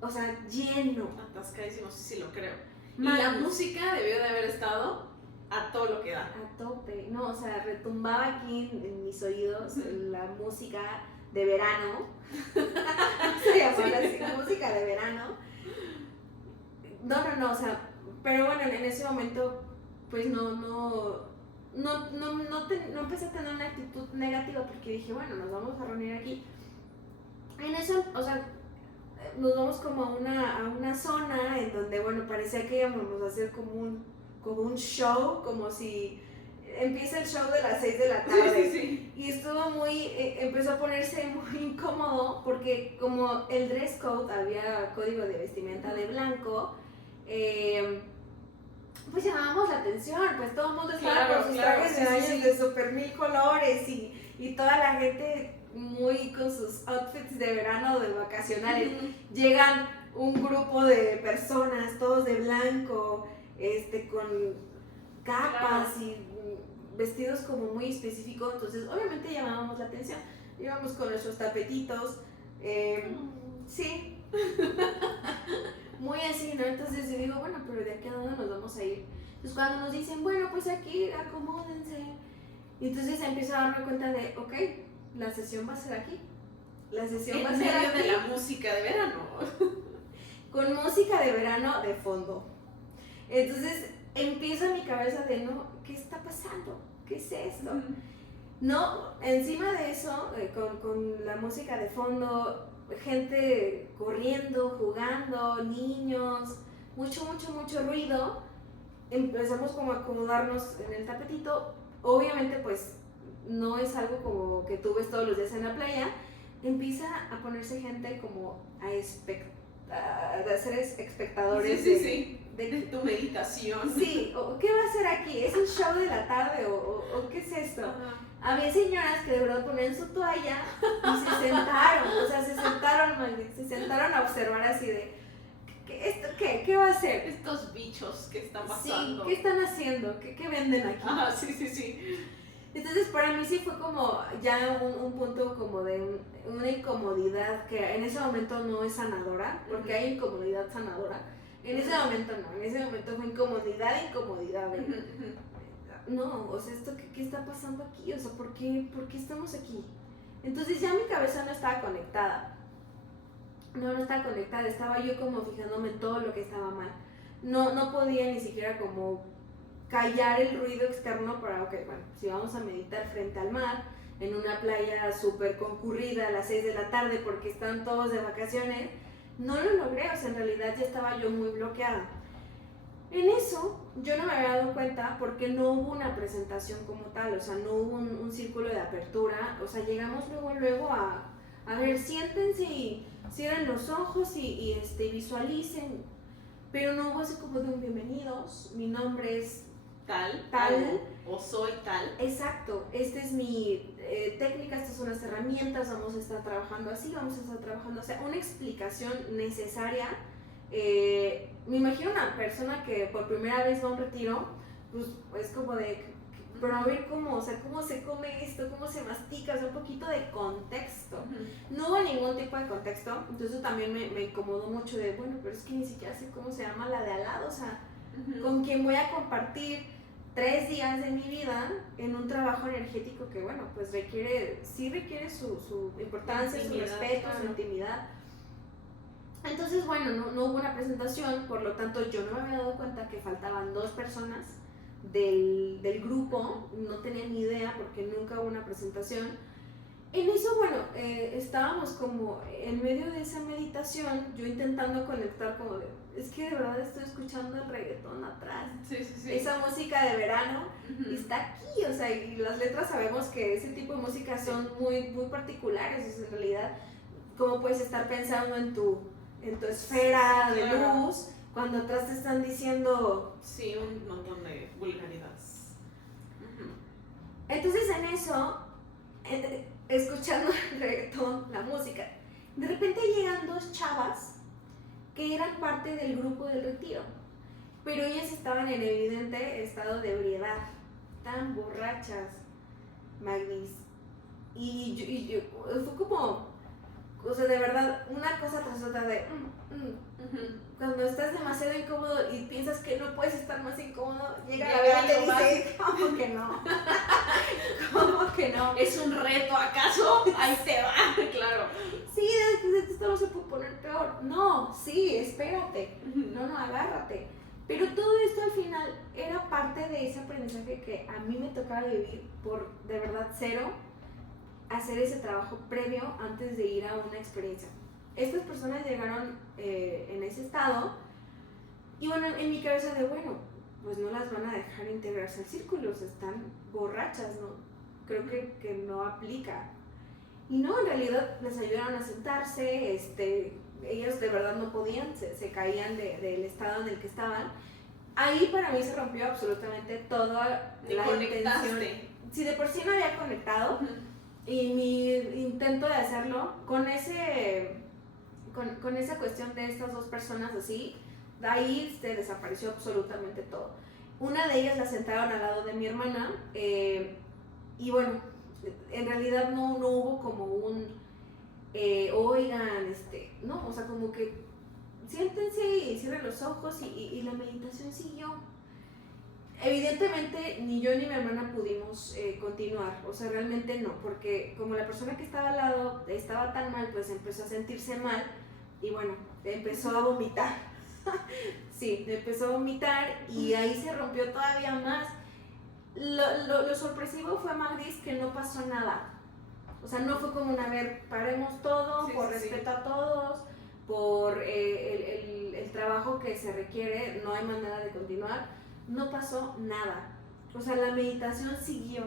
o sea, lleno. Atascadísimo, sí lo creo. Y Magnis. la música debió de haber estado a todo lo que da. A tope, no, o sea, retumbaba aquí en mis oídos la música de verano. Se llamaba así, música de verano. No, o sea, pero bueno, en ese momento, pues no empecé a tener una actitud negativa porque dije, bueno, nos vamos a reunir aquí. En eso, o sea, nos vamos como a una zona en donde, bueno, parecía que íbamos a hacer como un show, como si empieza el show de las 6 de la tarde. Sí. Y estuvo empezó a ponerse muy incómodo porque como el dress code, había código de vestimenta de blanco, pues llamábamos la atención, pues todo el mundo estaba con sus trajes de baño de super mil colores y toda la gente muy con sus outfits de verano, de vacacionales. Llegan un grupo de personas, todos de blanco, con capas y vestidos como muy específicos, entonces obviamente llamábamos la atención. Íbamos con nuestros tapetitos, sí, muy así, ¿no? Entonces yo digo, bueno, pero ¿de aquí a dónde nos vamos a ir? Entonces cuando nos dicen, bueno, pues aquí, acomódense. Y entonces empiezo a darme cuenta de, ok, la sesión va a ser aquí. La sesión va a En ser medio aquí. de la música de verano. Con música de verano de fondo. Entonces empiezo en mi cabeza de, no, ¿qué está pasando? ¿Qué es esto? No, encima de eso, con la música de fondo, gente corriendo, jugando, niños, mucho ruido, empezamos como a acomodarnos en el tapetito. Obviamente pues no es algo como que tú ves todos los días en la playa. Empieza a ponerse gente como de ser espectadores Sí. De tu meditación. Sí, o ¿qué va a hacer aquí? ¿Es un show de la tarde o qué es esto? Ajá. Había señoras que de verdad ponían su toalla y se sentaron, o sea, se sentaron a observar así de, ¿qué va a hacer? Estos bichos que están Sí, pasando. ¿qué están haciendo? ¿Qué venden aquí? Ajá, sí. Entonces para mí sí fue como ya un punto como de una incomodidad que en ese momento no es sanadora, porque hay incomodidad sanadora. En ese momento no, en ese momento fue incomodidad. No, o sea, ¿qué está pasando aquí? O sea, ¿por qué estamos aquí? Entonces ya mi cabeza no estaba conectada. No estaba conectada, estaba yo como fijándome en todo lo que estaba mal. No podía ni siquiera como callar el ruido externo para, ok, bueno, si vamos a meditar frente al mar, en una playa súper concurrida a las 6 de la tarde porque están todos de vacaciones, no lo logré, o sea, en realidad ya estaba yo muy bloqueada. En eso yo no me había dado cuenta porque no hubo una presentación como tal, o sea, no hubo un círculo de apertura, o sea, llegamos luego a ver, siéntense y cierren los ojos y visualicen, pero no hubo así como de un bienvenidos, mi nombre es tal. O soy tal. Exacto, esta es mi técnica, estas son las herramientas, vamos a estar trabajando así, vamos a estar trabajando, o sea, una explicación necesaria. Me imagino una persona que por primera vez va a un retiro, pues es como de, pero a ver cómo se come esto, cómo se mastica, o sea, un poquito de contexto. No hubo ningún tipo de contexto, entonces también me incomodó mucho de, bueno, pero es que ni siquiera sé cómo se llama la de al lado, o sea, con quien voy a compartir 3 días de mi vida en un trabajo energético que, bueno, pues requiere su importancia, su respeto, claro, su intimidad. Entonces, bueno, no hubo una presentación, por lo tanto yo no me había dado cuenta que faltaban 2 personas del grupo, no tenía ni idea porque nunca hubo una presentación. En eso, bueno, estábamos como en medio de esa meditación, yo intentando conectar como de, es que de verdad estoy escuchando el reggaetón atrás. Sí. Esa música de verano está aquí, o sea, y las letras sabemos que ese tipo de música son muy particulares, o sea, en realidad, ¿cómo puedes estar pensando en tu esfera de luz cuando atrás te están diciendo... Sí, un montón de vulgaridades. Entonces en eso, escuchando el reggaetón, la música, de repente llegan 2 chavas que eran parte del grupo del retiro, pero ellas estaban en evidente estado de ebriedad, tan borrachas, Magnis, y yo fue como, o sea, de verdad, una cosa tras otra de cuando estás demasiado incómodo y piensas que no puedes estar más incómodo, llega la vida y te dice, ¿cómo que no? ¿Cómo que no? ¿Es un reto acaso? Ahí te va, claro. Sí, después esto no se puede poner peor. No, sí, espérate. No, agárrate. Pero todo esto al final era parte de ese aprendizaje que a mí me tocaba vivir por, de verdad, cero, hacer ese trabajo previo antes de ir a una experiencia. Estas personas llegaron en ese estado y bueno, en mi cabeza de, bueno, pues no las van a dejar integrarse al círculo, o sea, están borrachas, ¿no? Creo que no aplica. Y no, en realidad les ayudaron a sentarse, ellos de verdad no podían, se caían del estado en el que estaban. Ahí para mí se rompió absolutamente toda la intención. Si de por sí no había conectado, y mi intento de hacerlo con esa cuestión de estas 2 personas así, de ahí se desapareció absolutamente todo. Una de ellas la sentaron al lado de mi hermana, y bueno, en realidad no hubo como un oigan, no, o sea, como que siéntense y cierren los ojos y la meditación siguió. Evidentemente ni yo ni mi hermana pudimos continuar, o sea, realmente no, porque como la persona que estaba al lado estaba tan mal, pues empezó a sentirse mal y bueno, empezó a vomitar. Sí, empezó a vomitar y ahí se rompió todavía más. Lo sorpresivo fue, Magdis, que no pasó nada. O sea, no fue como a ver, paremos todo, por respeto a todos, por el trabajo que se requiere, no hay manera de continuar. No pasó nada. O sea, la meditación siguió.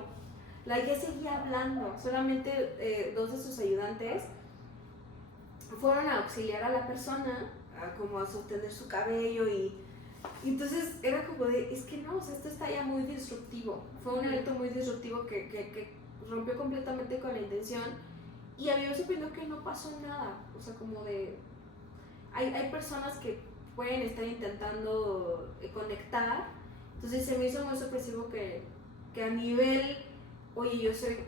La guía seguía hablando. Solamente 2 de sus ayudantes fueron a auxiliar a la persona, como a sostener su cabello y entonces era como de, es que no, o sea, esto está ya muy disruptivo. Fue un evento muy disruptivo que rompió completamente con la intención y a mí me sorprendió que no pasó nada. O sea, como de, hay personas que pueden estar intentando conectar. Entonces se me hizo muy sorpresivo que a nivel, oye, yo soy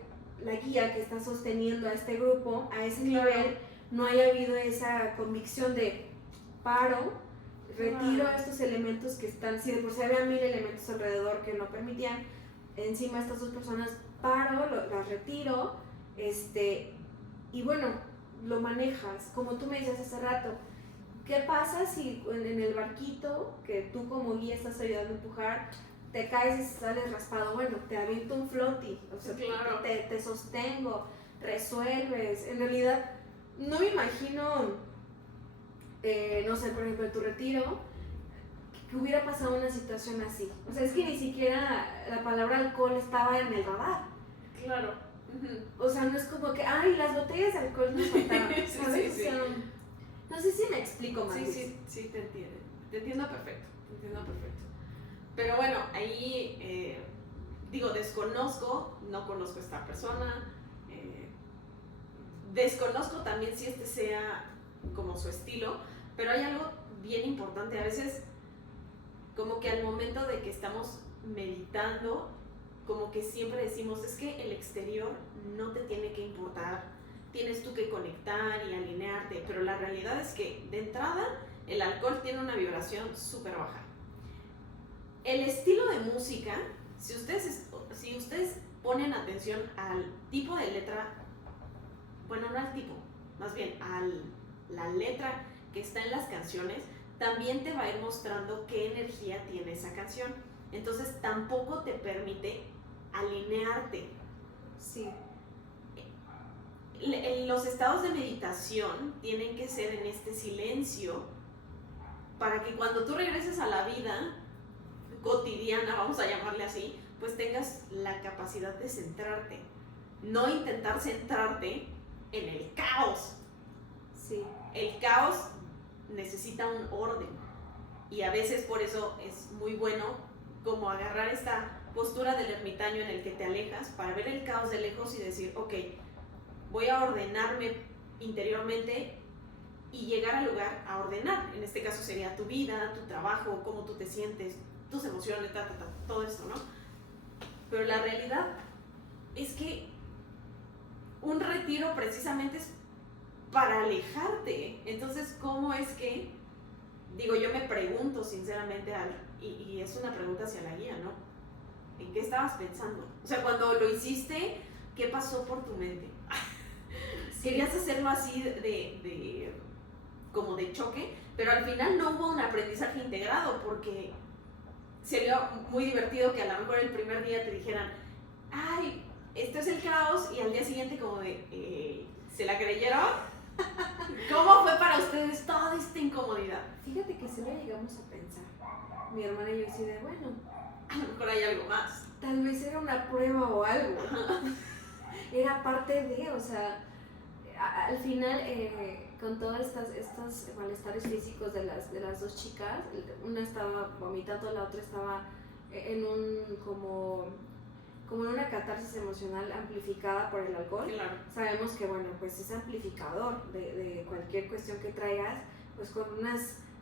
la guía que está sosteniendo a este grupo, a ese nivel, no haya habido esa convicción de paro, retiro estos elementos que están, si de por sí había 1000 elementos alrededor que no permitían, encima estas 2 personas, paro, las retiro, y bueno, lo manejas, como tú me dices hace rato. ¿Qué pasa si en el barquito que tú como guía estás ayudando a empujar, te caes y sales raspado? Bueno, te aviento un floaty, o sea, te sostengo, resuelves. En realidad, no me imagino, no sé, por ejemplo, en tu retiro, que hubiera pasado una situación así. O sea, es que ni siquiera la palabra alcohol estaba en el radar. Claro. O sea, no es como que, ay, las botellas de alcohol nos faltaban. ¿Sabes? Sí. O sea, no sé si me explico mal. Sí, te entiendo. Te entiendo perfecto. Pero bueno, ahí, desconozco, no conozco a esta persona. Desconozco también si este sea como su estilo, pero hay algo bien importante. A veces, como que al momento de que estamos meditando, como que siempre decimos, es que el exterior no te tiene que importar. Tienes tú que conectar y alinearte, pero la realidad es que de entrada el alcohol tiene una vibración súper baja. El estilo de música, si ustedes ponen atención al tipo de letra, bueno, no al tipo, más bien a la letra que está en las canciones, también te va a ir mostrando qué energía tiene esa canción. Entonces tampoco te permite alinearte. Sí. Los estados de meditación tienen que ser en este silencio para que cuando tú regreses a la vida cotidiana, vamos a llamarle así, pues tengas la capacidad de centrarte, no intentar centrarte en el caos. Sí. El caos necesita un orden y a veces por eso es muy bueno como agarrar esta postura del ermitaño en el que te alejas para ver el caos de lejos y decir, ok, voy a ordenarme interiormente y llegar al lugar a ordenar. En este caso sería tu vida, tu trabajo, cómo tú te sientes, tus emociones, todo esto, ¿no? Pero la realidad es que un retiro precisamente es para alejarte. Entonces, ¿cómo es que, yo me pregunto sinceramente, y es una pregunta hacia la guía, ¿no? ¿En qué estabas pensando? O sea, cuando lo hiciste, ¿qué pasó por tu mente? Querías hacerlo así como de choque, pero al final no hubo un aprendizaje integrado, porque sería muy divertido que a lo mejor el primer día te dijeran, ay, esto es el caos, y al día siguiente como de, ¿se la creyeron? ¿Cómo fue para ustedes toda esta incomodidad? Fíjate que sí lo llegamos a pensar, mi hermana y yo, así de, bueno, a lo mejor hay algo más. Tal vez era una prueba o algo. Era parte de, o sea, al final, con todos estos malestares físicos de las 2 chicas, una estaba vomitando, la otra estaba en como en una catarsis emocional amplificada por el alcohol. Claro. Sabemos que, bueno, pues es amplificador de cualquier cuestión que traigas, pues con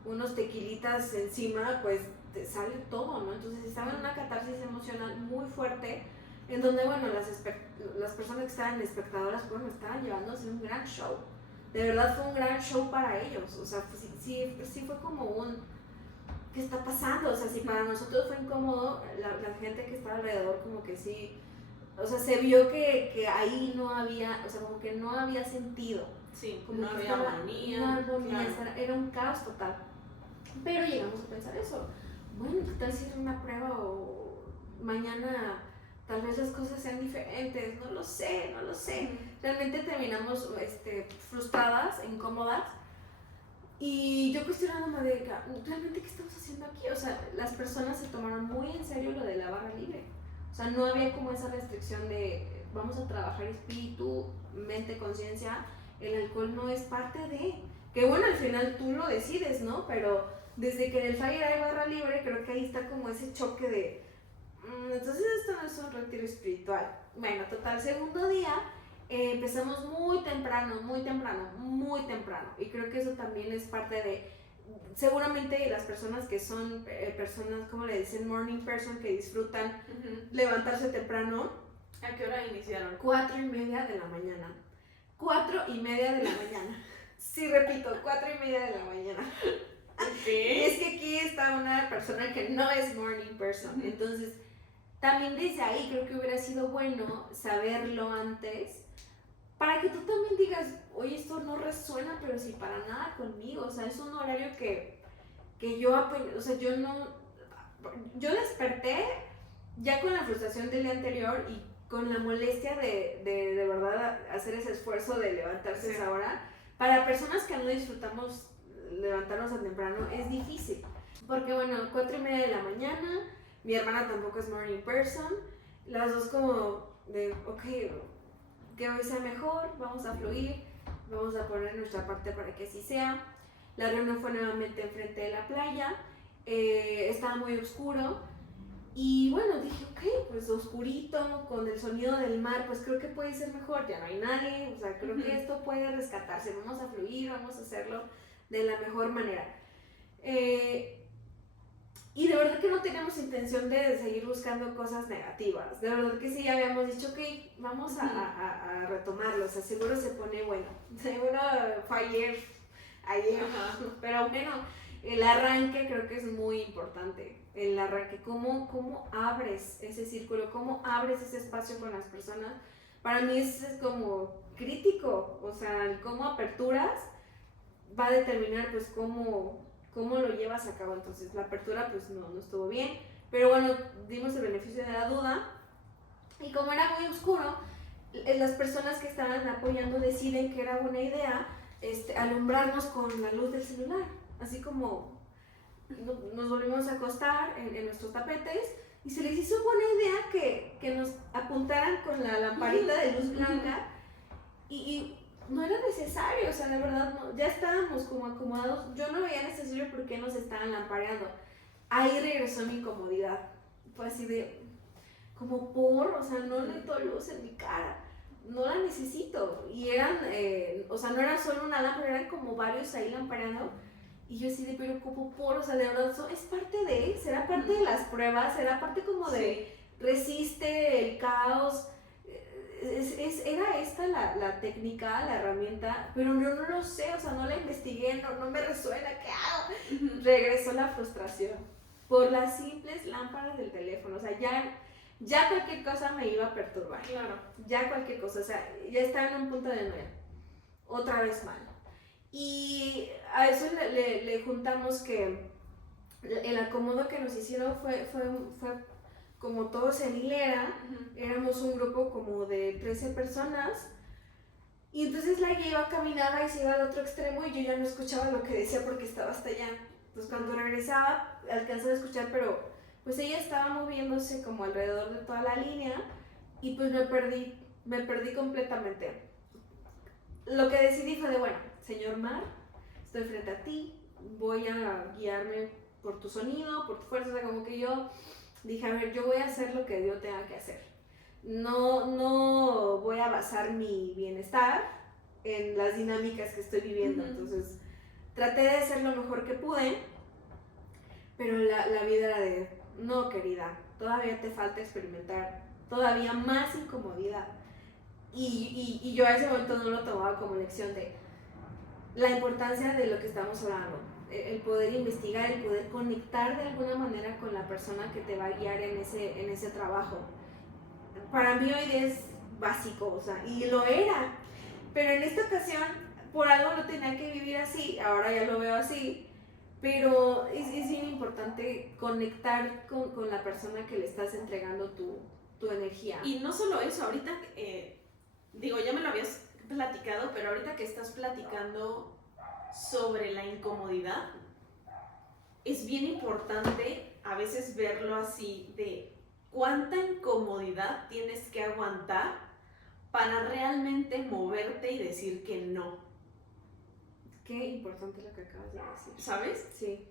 unos tequilitas encima, pues te sale todo, ¿no? Entonces estaba en una catarsis emocional muy fuerte, en donde, bueno, las personas que estaban espectadoras, bueno, estaban llevándose un gran show de verdad fue un gran show para ellos. O sea, pues, sí fue como un, ¿qué está pasando? O sea, si para nosotros fue incómodo, la gente que estaba alrededor como que sí, o sea, se vio que ahí no había, o sea, como que no había sentido. Sí, Como no que había armonía. No armonía, Claro. era un caos total. Pero llegamos a pensar eso. Bueno, ¿qué tal si era una prueba o mañana tal vez las cosas sean diferentes? No lo sé. Realmente terminamos frustradas, incómodas. Y yo cuestionándome de, ¿realmente qué estamos haciendo aquí? O sea, las personas se tomaron muy en serio lo de la barra libre. O sea, no había como esa restricción de vamos a trabajar espíritu, mente, conciencia. El alcohol no es parte de... Que bueno, al final tú lo decides, ¿no? Pero desde que en el Fire hay barra libre, creo que ahí está como ese choque de... entonces esto no es un retiro espiritual. Bueno, total, segundo día, empezamos muy temprano. Y creo que eso también es parte de... Seguramente las personas que son personas, como le dicen, morning person, que disfrutan levantarse temprano. ¿A qué hora iniciaron? 4:30 de la mañana. 4:30 de la mañana. Sí, repito, 4:30 de la mañana. ¿Qué? Es que aquí está una persona que no es morning person. Entonces, también desde ahí creo que hubiera sido bueno saberlo antes para que tú también digas, oye, esto no resuena, pero sí para nada conmigo. O sea, es un horario que yo, o sea, yo desperté ya con la frustración del día anterior y con la molestia de verdad hacer ese esfuerzo de levantarse a esa hora. Para personas que no disfrutamos levantarnos tan temprano es difícil. Porque bueno, 4:30 de la mañana, mi hermana tampoco es morning person, las dos como de, ok, que hoy sea mejor, vamos a fluir, vamos a poner nuestra parte para que así sea. La reunión fue nuevamente enfrente de la playa, estaba muy oscuro. Y bueno, dije, ok, pues oscurito, con el sonido del mar, pues creo que puede ser mejor, ya no hay nadie, o sea, creo que esto puede rescatarse, vamos a fluir, vamos a hacerlo de la mejor manera. Y de verdad que no teníamos intención de seguir buscando cosas negativas, de verdad que sí, ya habíamos dicho, ok, vamos a retomarlo, o sea, seguro se pone bueno, seguro fue ayer, pero bueno, el arranque creo que es muy importante. El arranque, cómo abres ese círculo, cómo abres ese espacio con las personas, para mí es como crítico, o sea, cómo aperturas va a determinar pues cómo lo llevas a cabo. Entonces la apertura pues no estuvo bien, pero bueno, dimos el beneficio de la duda y como era muy oscuro, las personas que estaban apoyando deciden que era buena idea alumbrarnos con la luz del celular, así como nos volvimos a acostar en nuestros tapetes y se les hizo buena idea que nos apuntaran con la lamparita de luz blanca y no era necesario, o sea, de verdad, no, ya estábamos como acomodados, yo no veía necesario por qué nos estaban lampareando. Ahí regresó mi incomodidad, fue así de, como o sea, no necesito luz en mi cara, no la necesito, y eran, o sea, no era solo una lámpara, eran como varios ahí lampareando. Y yo así de, pero como o sea, de verdad, es parte de, será parte de las pruebas, será parte como de resiste el caos. Era esta la técnica, la herramienta, pero yo no lo sé, o sea, no la investigué, no me resuena, ¿qué hago? Regresó la frustración por las simples lámparas del teléfono, o sea, ya cualquier cosa me iba a perturbar. Claro. Ya cualquier cosa, o sea, ya estaba en un punto de nuevo, otra vez mal. Y a eso le juntamos que el acomodo que nos hicieron fue como todos en hilera, éramos un grupo como de 13 personas, y entonces la guía iba, caminaba y se iba al otro extremo y yo ya no escuchaba lo que decía porque estaba hasta allá. Entonces cuando regresaba alcanzaba a escuchar, pero pues ella estaba moviéndose como alrededor de toda la línea y pues me perdí completamente. Lo que decidí fue de, bueno, señor mar, estoy frente a ti, voy a guiarme por tu sonido, por tu fuerza, o sea, como que yo dije, a ver, yo voy a hacer lo que yo tenga que hacer. No voy a basar mi bienestar en las dinámicas que estoy viviendo. Entonces, traté de hacer lo mejor que pude, pero la vida era de, no, querida, todavía te falta experimentar todavía más incomodidad. Y yo a ese momento no lo tomaba como lección de, la importancia de lo que estamos hablando, el poder investigar, el poder conectar de alguna manera con la persona que te va a guiar en ese trabajo. Para mí hoy es básico, o sea, y lo era, pero en esta ocasión por algo lo tenía que vivir así, ahora ya lo veo así, pero es bien importante conectar con la persona que le estás entregando tu energía. Y no solo eso, ahorita, digo, ya me lo habías platicado, pero ahorita que estás platicando sobre la incomodidad, es bien importante a veces verlo así, de cuánta incomodidad tienes que aguantar para realmente moverte y decir que no. Qué importante lo que acabas de decir. ¿Sabes? Sí.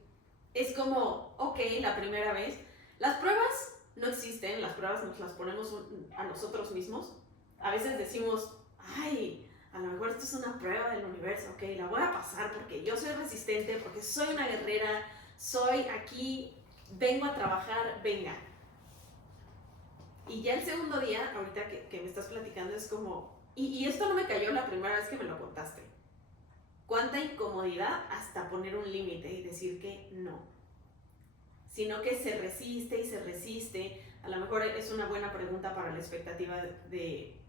Es como, ok, la primera vez, las pruebas no existen, las pruebas nos las ponemos a nosotros mismos. A veces decimos, ay, a lo mejor esto es una prueba del universo, ok, la voy a pasar porque yo soy resistente, porque soy una guerrera, soy aquí, vengo a trabajar, venga. Y ya el segundo día, ahorita que me estás platicando, es como, y esto no me cayó la primera vez que me lo contaste. Cuánta incomodidad hasta poner un límite y decir que no. Sino que se resiste y se resiste. A lo mejor es una buena pregunta para la expectativa de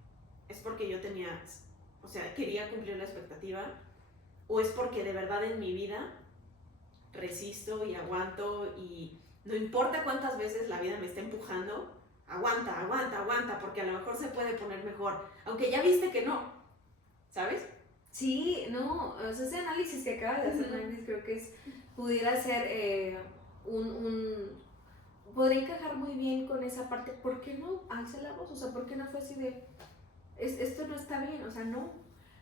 ¿es porque yo tenía, o sea, quería cumplir la expectativa? ¿O es porque de verdad en mi vida resisto y aguanto y no importa cuántas veces la vida me esté empujando, aguanta, aguanta, aguanta, porque a lo mejor se puede poner mejor, aunque ya viste que no, ¿sabes? Sí, no, o sea, ese análisis que acabas de hacer, Nancy, creo que pudiera ser podría encajar muy bien con esa parte. ¿Por qué no alza la voz? O sea, ¿por qué no fue así de, esto no está bien? O sea, no,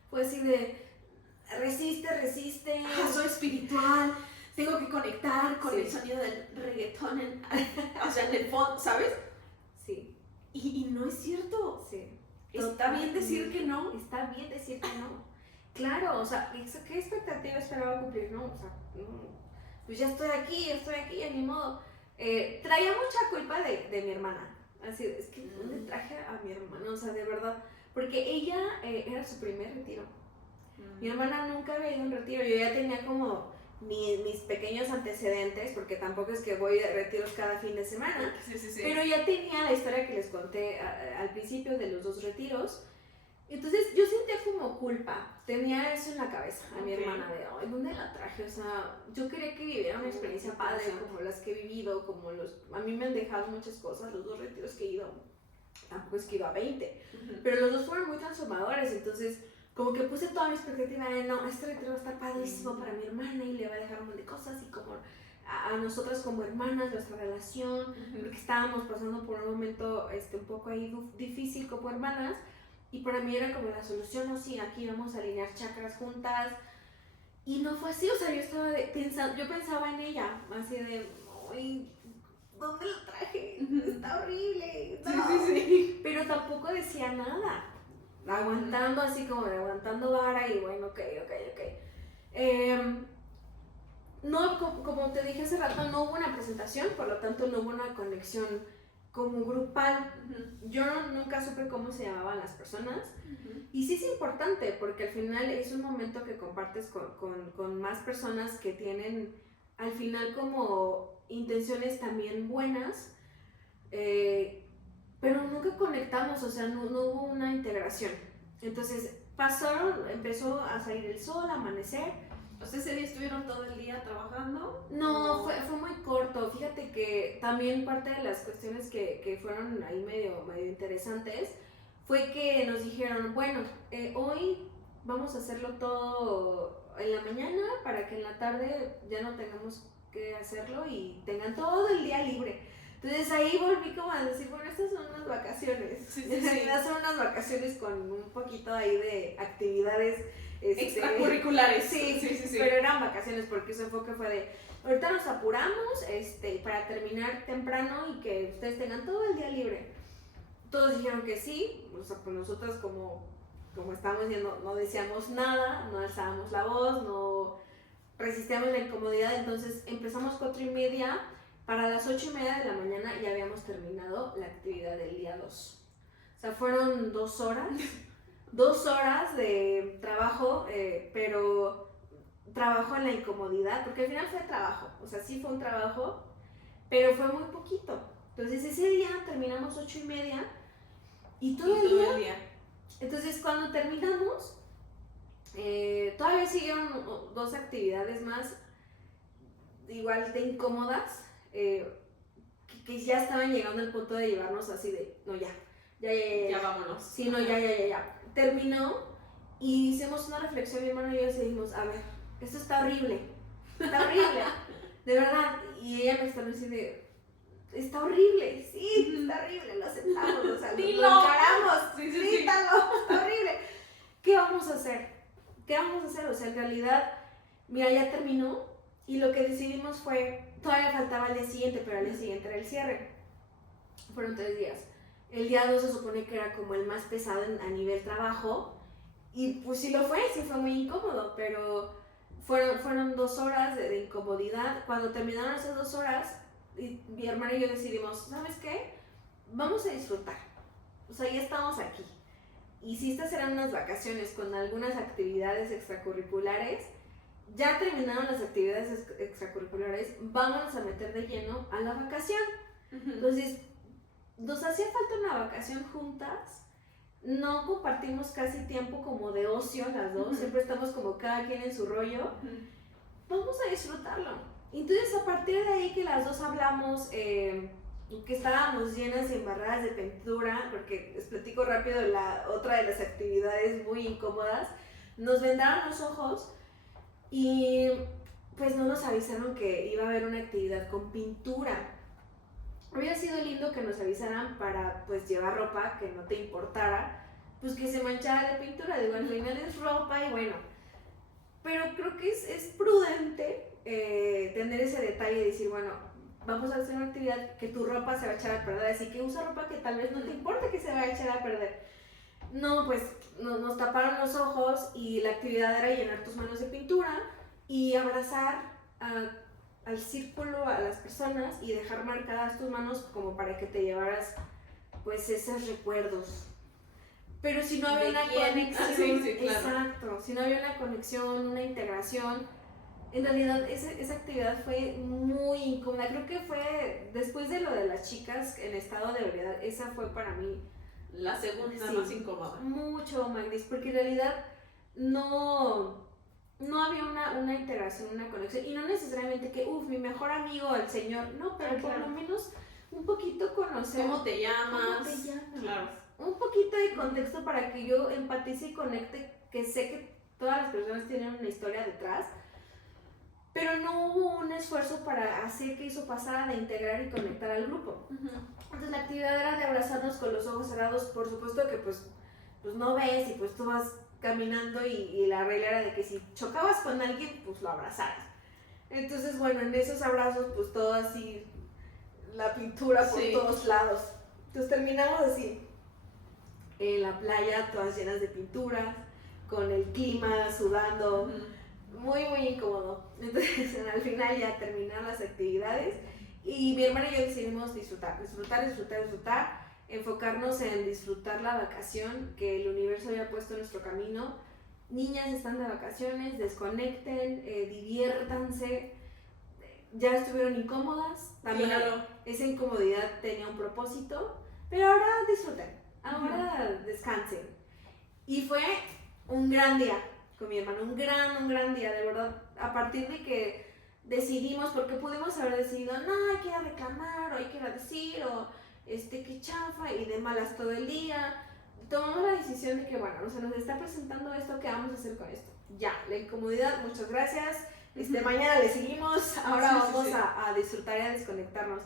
fue así de, resiste. Soy espiritual, tengo que conectar con el sonido del reggaetón, o sea, en el fondo, ¿sabes? Sí. Y no es cierto. Sí. Está bien decir que no. Está bien decir que no. Claro, o sea, ¿qué expectativa esperaba cumplir? No, o sea, pues ya estoy aquí, ya ni modo. Traía mucha culpa de mi hermana. Así, es que ¿dónde traje a mi hermana? O sea, de verdad, porque ella era su primer retiro. Mi hermana nunca había ido a un retiro, yo ya tenía como mis pequeños antecedentes, porque tampoco es que voy a retiros cada fin de semana, Sí. pero ya tenía la historia que les conté al principio de los 2 retiros. Entonces yo sentía como culpa, tenía eso en la cabeza a mi hermana de, ay, ¿dónde la traje? O sea, yo quería que viviera una experiencia padre como las que he vivido, a mí me han dejado muchas cosas, los 2 retiros que he ido, tampoco es que he ido a 20, pero los 2 fueron muy transformadores, entonces como que puse toda mi expectativa de, no, este retiro va a estar padrísimo para mi hermana y le va a dejar un montón de cosas y como a nosotras como hermanas, nuestra relación, porque estábamos pasando por un momento un poco ahí difícil como hermanas. Y para mí era como la solución, no, sí, aquí vamos a alinear chakras juntas. Y no fue así, o sea, yo estaba yo pensaba en ella, así de, ay, ¿dónde la traje? Está horrible. No. Sí. Pero tampoco decía nada, aguantando así como de aguantando vara y bueno, ok. No, como te dije hace rato, no hubo una presentación, por lo tanto no hubo una conexión como grupal. Yo nunca supe cómo se llamaban las personas. Y sí es importante porque al final es un momento que compartes con más personas que tienen al final como intenciones también buenas, pero nunca conectamos, o sea, no hubo una integración. Entonces empezó a salir el sol, a amanecer. ¿Ese día estuvieron todo el día trabajando? No, fue muy corto. Fíjate que también parte de las cuestiones que fueron ahí medio interesantes fue que nos dijeron, bueno, hoy vamos a hacerlo todo en la mañana para que en la tarde ya no tengamos que hacerlo y tengan todo el día libre. Entonces ahí volví como a decir, bueno, estas son unas vacaciones. Sí. En realidad son unas vacaciones con un poquito ahí de actividades extracurriculares. Sí, pero eran vacaciones porque su enfoque fue de, ahorita nos apuramos para terminar temprano y que ustedes tengan todo el día libre. Todos dijeron que sí, o sea, pues nosotras como estábamos diciendo, no decíamos nada, no alzábamos la voz, no resistíamos la incomodidad, entonces empezamos 4:30, para las 8:30 de la mañana ya habíamos terminado la actividad del día 2. O sea, fueron 2 horas. 2 horas de trabajo, pero trabajo en la incomodidad, porque al final fue trabajo, o sea, sí fue un trabajo, pero fue muy poquito. Entonces ese día terminamos 8:30 y todo el día. Entonces cuando terminamos, todavía siguieron 2 actividades más, igual de incómodas, que ya estaban llegando al punto de llevarnos así de, no, ya vámonos. Sí, no, ya. Terminó y hicimos una reflexión, mi hermano y yo decidimos, a ver, esto está horrible, de verdad. Y ella me estaba diciendo, está horrible, sí, está horrible, lo aceptamos, o sea, lo encaramos, sí, está horrible. ¿Qué vamos a hacer? O sea, en realidad, mira, ya terminó y lo que decidimos fue, todavía faltaba el día siguiente, pero al día siguiente era el cierre. Fueron 3 días. El día 2 se supone que era como el más pesado a nivel trabajo y pues sí fue muy incómodo, pero fueron 2 horas de incomodidad. Cuando terminaron esas 2 horas, mi hermano y yo decidimos, ¿sabes qué? Vamos a disfrutar, o sea, ya estamos aquí. Y si estas eran unas vacaciones con algunas actividades extracurriculares, ya terminaron las actividades extracurriculares, vámonos a meter de lleno a la vacación. Entonces, nos hacía falta una vacación juntas, no compartimos casi tiempo como de ocio las dos, siempre estamos como cada quien en su rollo, vamos a disfrutarlo. Entonces a partir de ahí que las dos hablamos, que estábamos llenas y embarradas de pintura, porque les platico rápido otra de las actividades muy incómodas, nos vendaron los ojos y pues no nos avisaron que iba a haber una actividad con pintura. Hubiera sido lindo que nos avisaran para pues llevar ropa que no te importara, pues que se manchara de pintura, digo, al final es ropa y bueno, pero creo que es prudente tener ese detalle y decir, bueno, vamos a hacer una actividad que tu ropa se va a echar a perder, así que usa ropa que tal vez no te importe que se va a echar a perder. No, pues nos taparon los ojos y la actividad era llenar tus manos de pintura y abrazar al círculo, a las personas y dejar marcadas tus manos como para que te llevaras pues esos recuerdos. Pero si no había una conexión, exacto, si no había una conexión, una integración, en realidad esa actividad fue muy incómoda. Creo que fue después de lo de las chicas en estado de ebriedad, esa fue para mí la segunda más incómoda. Mucho, Magdis, porque en realidad no había una integración, una conexión, y no necesariamente que, mi mejor amigo, el señor, no, pero por lo menos un poquito conocer. ¿Cómo te llamas? Claro. Un poquito de contexto para que yo empatice y conecte, que sé que todas las personas tienen una historia detrás, pero no hubo un esfuerzo para hacer que eso pasara, de integrar y conectar al grupo. Entonces la actividad era de abrazarnos con los ojos cerrados, por supuesto que pues no ves y pues tú vas caminando y la regla era de que si chocabas con alguien, pues lo abrazaras. Entonces, bueno, en esos abrazos, pues todo así, la pintura por todos lados. Entonces terminamos así, en la playa, todas llenas de pinturas, con el clima, sudando, muy, muy incómodo. Entonces, al final ya terminaron las actividades y mi hermana y yo decidimos disfrutar, enfocarnos en disfrutar la vacación que el universo había puesto en nuestro camino. Niñas, están de vacaciones, desconecten, diviértanse. Ya estuvieron incómodas, también esa incomodidad tenía un propósito, pero ahora disfruten, ahora descansen. Y fue un gran día con mi hermano, un gran día, de verdad. A partir de que decidimos, porque pudimos haber decidido, no, hay que ir a reclamar, o hay que ir a decir, o que chafa, y de malas todo el día. Tomamos la decisión de que, bueno, o sea, nos está presentando esto, ¿qué vamos a hacer con esto? Ya, la incomodidad, muchas gracias. Mañana le seguimos, ahora vamos a disfrutar y a desconectarnos.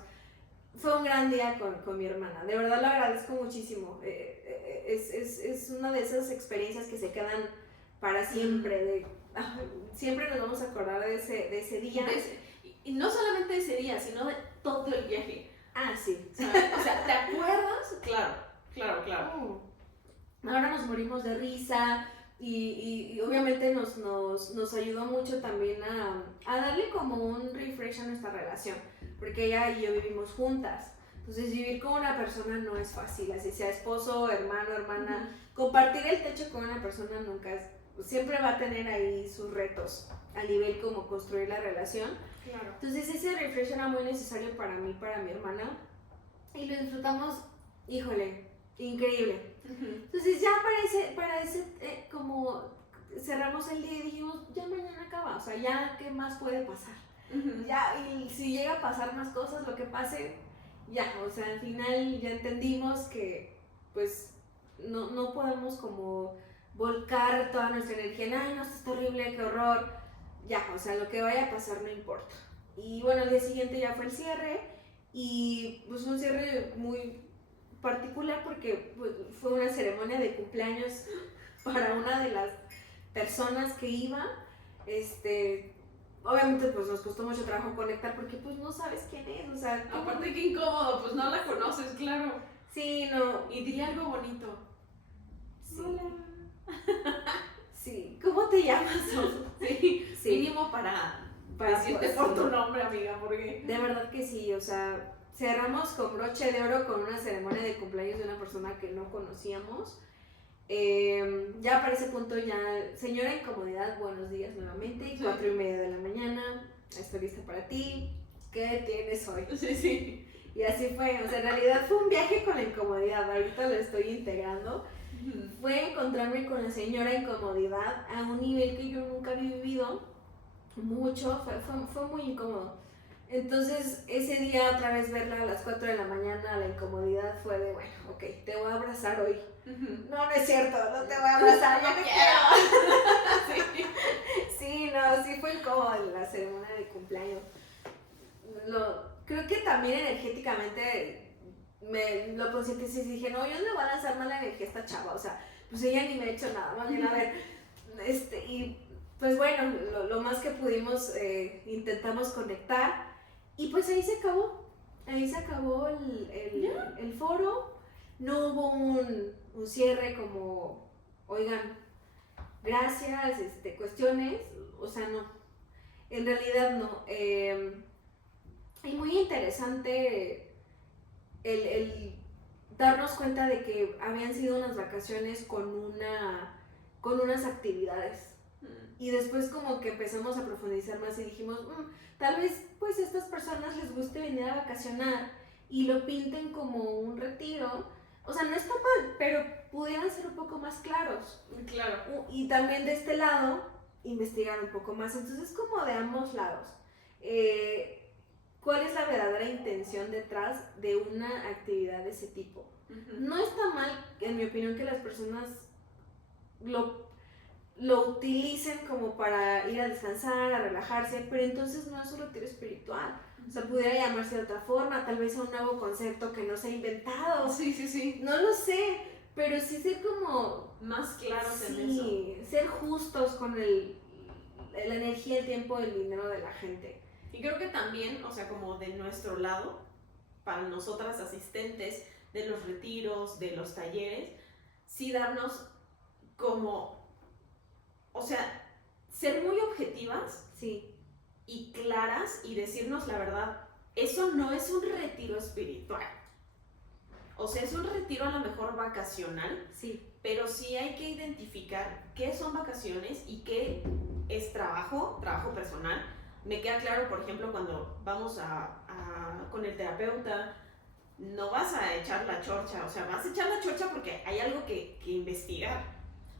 Fue un gran día con mi hermana, de verdad lo agradezco muchísimo. Es una de esas experiencias que se quedan para siempre, siempre nos vamos a acordar de ese día. Y no solamente de ese día, sino de todo el viaje. Ah, sí. ¿Sabes? O sea, ¿te acuerdas? Claro. Ahora nos morimos de risa y obviamente nos ayudó mucho también a darle como un refresh a nuestra relación, porque ella y yo vivimos juntas. Entonces vivir con una persona no es fácil, así sea esposo, hermano, hermana. Compartir el techo con una persona siempre va a tener ahí sus retos. a nivel como construir la relación. Claro. Entonces ese refresh era muy necesario para mí, para mi hermana, y lo disfrutamos, híjole, increíble. Entonces ya para ese como cerramos el día y dijimos, ya mañana acaba, o sea, ya qué más puede pasar. Ya, y si llega a pasar más cosas, lo que pase, ya, o sea, al final ya entendimos que pues no podemos como volcar toda nuestra energía en, ay, no, esto está horrible, qué horror, ya, o sea, lo que vaya a pasar no importa. Y bueno, al día siguiente ya fue el cierre, y pues un cierre muy particular porque pues, fue una ceremonia de cumpleaños para una de las personas que iba. Obviamente pues nos costó mucho trabajo conectar porque pues no sabes quién es, o sea, aparte qué incómodo, pues no la conoces, claro. Sí, no. Y diría algo bonito. Sí. Hola. Sí, ¿cómo te llamas? Sí, mínimo para decirte pues, por sí. tu nombre, amiga, porque De verdad que sí, o sea, cerramos con broche de oro con una ceremonia de cumpleaños de una persona que no conocíamos. Ya para ese punto ya, señora Incomodidad, buenos días nuevamente, 4:30 de la mañana, estoy lista para ti, ¿qué tienes hoy? Sí. Y así fue, o sea, en realidad fue un viaje con la incomodidad, ahorita lo estoy integrando. Fue encontrarme con la señora Incomodidad a un nivel que yo nunca había vivido, mucho, fue muy incómodo. Entonces ese día otra vez verla a las 4 de la mañana, la incomodidad fue de, bueno, ok, te voy a abrazar hoy. No, no es cierto, no te voy a abrazar, ya no quiero. Sí, no, sí fue incómodo la ceremonia de cumpleaños. Creo que también energéticamente lo concienticé y dije, no, yo no le voy a lanzar mala energía a esta chava, o sea, pues ella ni me ha hecho nada, más bien a ver, y pues bueno, lo más que pudimos intentamos conectar, y pues ahí se acabó el foro, no hubo un cierre como, oigan, gracias, cuestiones, o sea, no, en realidad no. Y muy interesante el darnos cuenta de que habían sido unas vacaciones con unas actividades. Y después como que empezamos a profundizar más y dijimos, tal vez pues a estas personas les guste venir a vacacionar y lo pinten como un retiro. O sea, no está mal, pero pudieran ser un poco más claros. Claro. Y también de este lado, investigar un poco más. Entonces, como de ambos lados. ¿Cuál es la verdadera intención detrás de una actividad de ese tipo? No está mal, en mi opinión, que las personas lo utilicen como para ir a descansar, a relajarse, pero entonces no es un retiro espiritual. O sea, pudiera llamarse de otra forma, tal vez a un nuevo concepto que no se ha inventado. Sí. No lo sé, pero sí ser como más claros en eso. Sí, ser justos con la energía, el tiempo, el dinero de la gente. Y creo que también, o sea, como de nuestro lado, para nosotras asistentes de los retiros, de los talleres, sí darnos como, o sea, ser muy objetivas sí. y claras y decirnos la verdad, eso no es un retiro espiritual. O sea, es un retiro a lo mejor vacacional, sí. Pero sí hay que identificar qué son vacaciones y qué es trabajo personal. Me queda claro, por ejemplo, cuando vamos con el terapeuta, no vas a echar la chorcha, o sea, vas a echar la chorcha porque hay algo que investigar.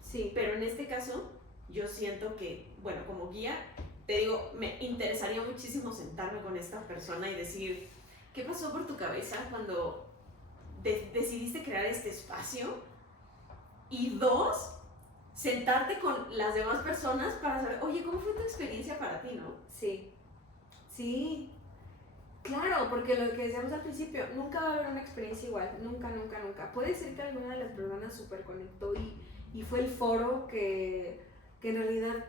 Sí. Pero en este caso, yo siento que, bueno, como guía, te digo, me interesaría muchísimo sentarme con esta persona y decir, ¿qué pasó por tu cabeza cuando decidiste crear este espacio? Y dos, sentarte con las demás personas para saber, oye, ¿cómo fue tu experiencia para ti, no? Sí. Claro, porque lo que decíamos al principio, nunca va a haber una experiencia igual, nunca. Puede ser que alguna de las personas super conectó y fue el foro que en realidad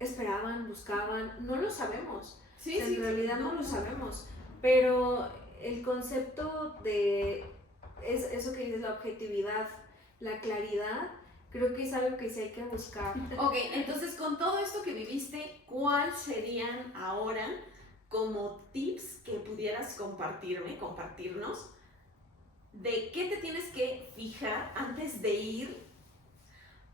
esperaban, buscaban, no lo sabemos. Sí, en realidad no lo sabemos, pero el concepto de eso que dices, la objetividad, la claridad, creo que es algo que sí hay que buscar. Ok, entonces con todo esto que viviste, ¿cuáles serían ahora como tips que pudieras compartirnos de qué te tienes que fijar antes de ir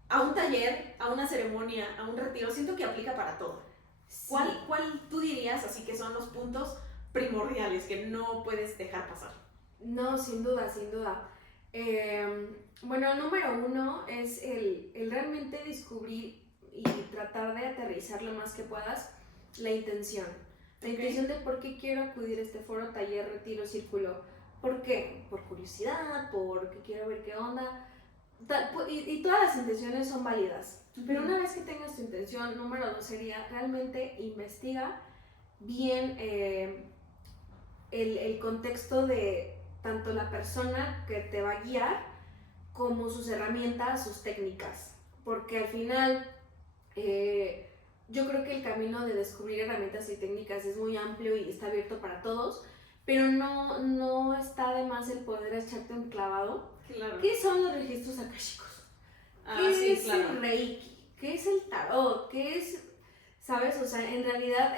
a un taller, a una ceremonia, a un retiro? Siento que aplica para todo. Sí. ¿Cuál tú dirías así que son los puntos primordiales que no puedes dejar pasar? No, sin duda, sin duda. Bueno, el número uno es el realmente descubrir y tratar de aterrizar lo más que puedas la intención. La intención de por qué quiero acudir a este foro, taller, retiro, círculo. ¿Por qué? Por curiosidad, porque quiero ver qué onda. Y todas las intenciones son válidas. Pero una vez que tengas tu intención, número dos sería realmente investiga bien el contexto de tanto la persona que te va a guiar como sus herramientas, sus técnicas. Porque al final yo creo que el camino de descubrir herramientas y técnicas es muy amplio y está abierto para todos, pero no está de más el poder echarte un clavado. Claro. ¿Qué son los registros akáshicos? ¿Qué es el Reiki? ¿Qué es el tarot? ¿Qué es, sabes? O sea, en realidad,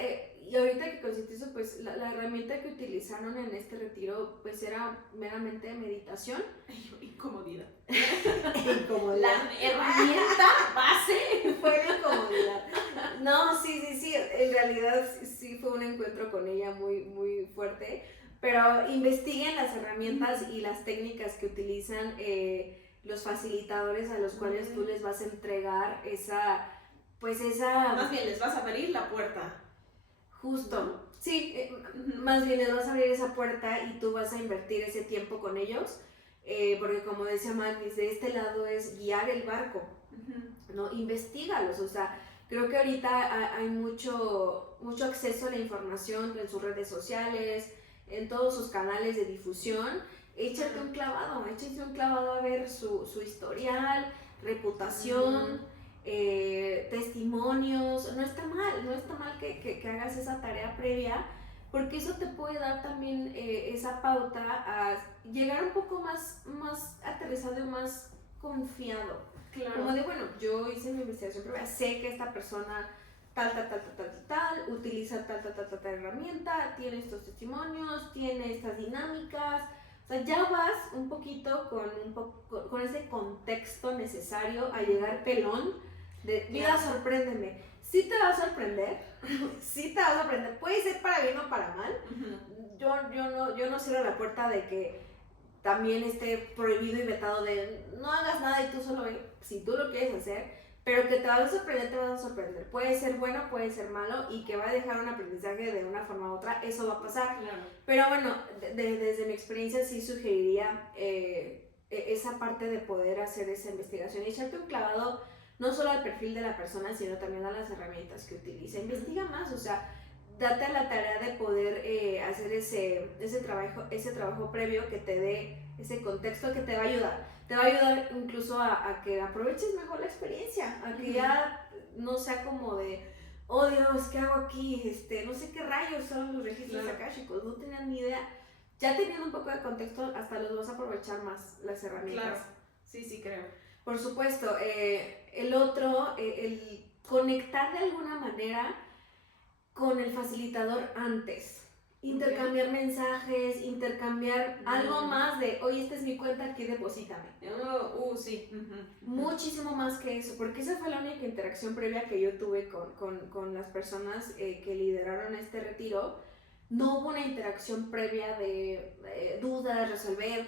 y ahorita que concientizo, pues la herramienta que utilizaron en este retiro, pues era meramente meditación. Incomodidad. Incomodidad. La herramienta base fue la incomodidad. No, sí, en realidad sí fue un encuentro con ella muy, muy fuerte, pero investiguen las herramientas y las técnicas que utilizan los facilitadores a los cuales tú les vas a entregar esa... Más bien les vas a abrir la puerta. Justo, sí, más bien les vas a abrir esa puerta y tú vas a invertir ese tiempo con ellos, porque como decía Magnus, de este lado es guiar el barco, ¿no? Investígalos, o sea, creo que ahorita hay mucho acceso a la información en sus redes sociales, en todos sus canales de difusión. Échate un clavado a ver su historial, reputación, testimonios. No está mal que hagas esa tarea previa, porque eso te puede dar también esa pauta a llegar un poco más aterrizado y más confiado. Claro. Como de, bueno, yo hice mi investigación previa, sé que esta persona tal, utiliza tal herramienta, tiene estos testimonios, tiene estas dinámicas. O sea, ya vas un poquito con ese contexto necesario a llegar pelón de vida, sorpréndeme. Sí te va a sorprender, puede ser para bien o para mal. Yo no cierro la puerta de que también esté prohibido y vetado de no hagas nada y tú solo ve, si tú lo quieres hacer, pero que te vas a sorprender. Puede ser bueno, puede ser malo, y que va a dejar un aprendizaje de una forma u otra, eso va a pasar. Claro. Pero bueno, desde mi experiencia sí sugeriría esa parte de poder hacer esa investigación y echarte un clavado no solo al perfil de la persona, sino también a las herramientas que utiliza. Investiga más, o sea, date a la tarea de poder hacer ese trabajo previo que te dé ese contexto que te va a ayudar. Te va a ayudar incluso a que aproveches mejor la experiencia, a que ya no sea como de, oh Dios, ¿qué hago aquí? No sé qué rayos son los registros akáshicos, no tenían ni idea. Ya teniendo un poco de contexto, hasta los vas a aprovechar más las herramientas. Claro, sí, creo. Por supuesto, el otro, el conectar de alguna manera con el facilitador antes. Intercambiar mensajes, intercambiar algo más de, oye, esta es mi cuenta, aquí deposítame. Sí. Muchísimo más que eso, porque esa fue la única interacción previa que yo tuve con las personas que lideraron este retiro. No hubo una interacción previa de dudas, resolver,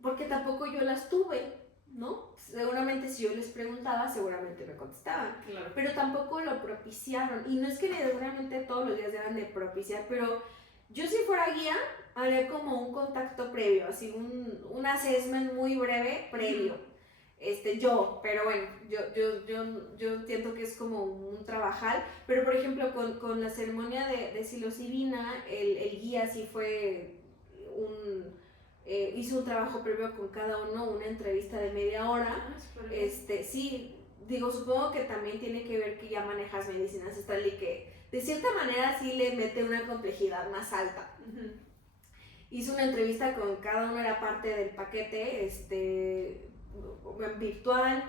porque tampoco yo las tuve, ¿no? Seguramente si yo les preguntaba, seguramente me contestaban. Claro. Pero tampoco lo propiciaron. Y no es que seguramente todos los días deban de propiciar, pero yo si fuera guía, haría como un contacto previo, así un assessment muy breve previo. Pero bueno, yo entiendo que es como un trabajar, pero por ejemplo con la ceremonia de psilocibina, el guía sí fue hizo un trabajo previo con cada uno, una entrevista de media hora. Sí, digo, supongo que también tiene que ver que ya manejas medicina ancestral y que de cierta manera sí le mete una complejidad más alta. Hizo una entrevista con cada uno, era parte del paquete virtual,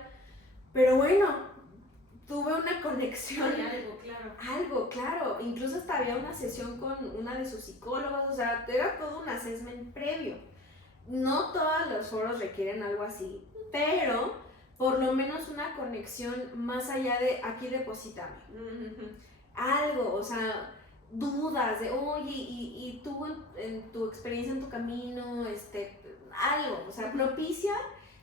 pero bueno, tuve una conexión. Algo, claro. Incluso hasta había una sesión con una de sus psicólogas, o sea, era todo un assessment previo. No todos los foros requieren algo así, pero por lo menos una conexión más allá de aquí deposítame. algo, o sea, dudas de, oye, y tú en tu experiencia, en tu camino, algo, o sea, propicia,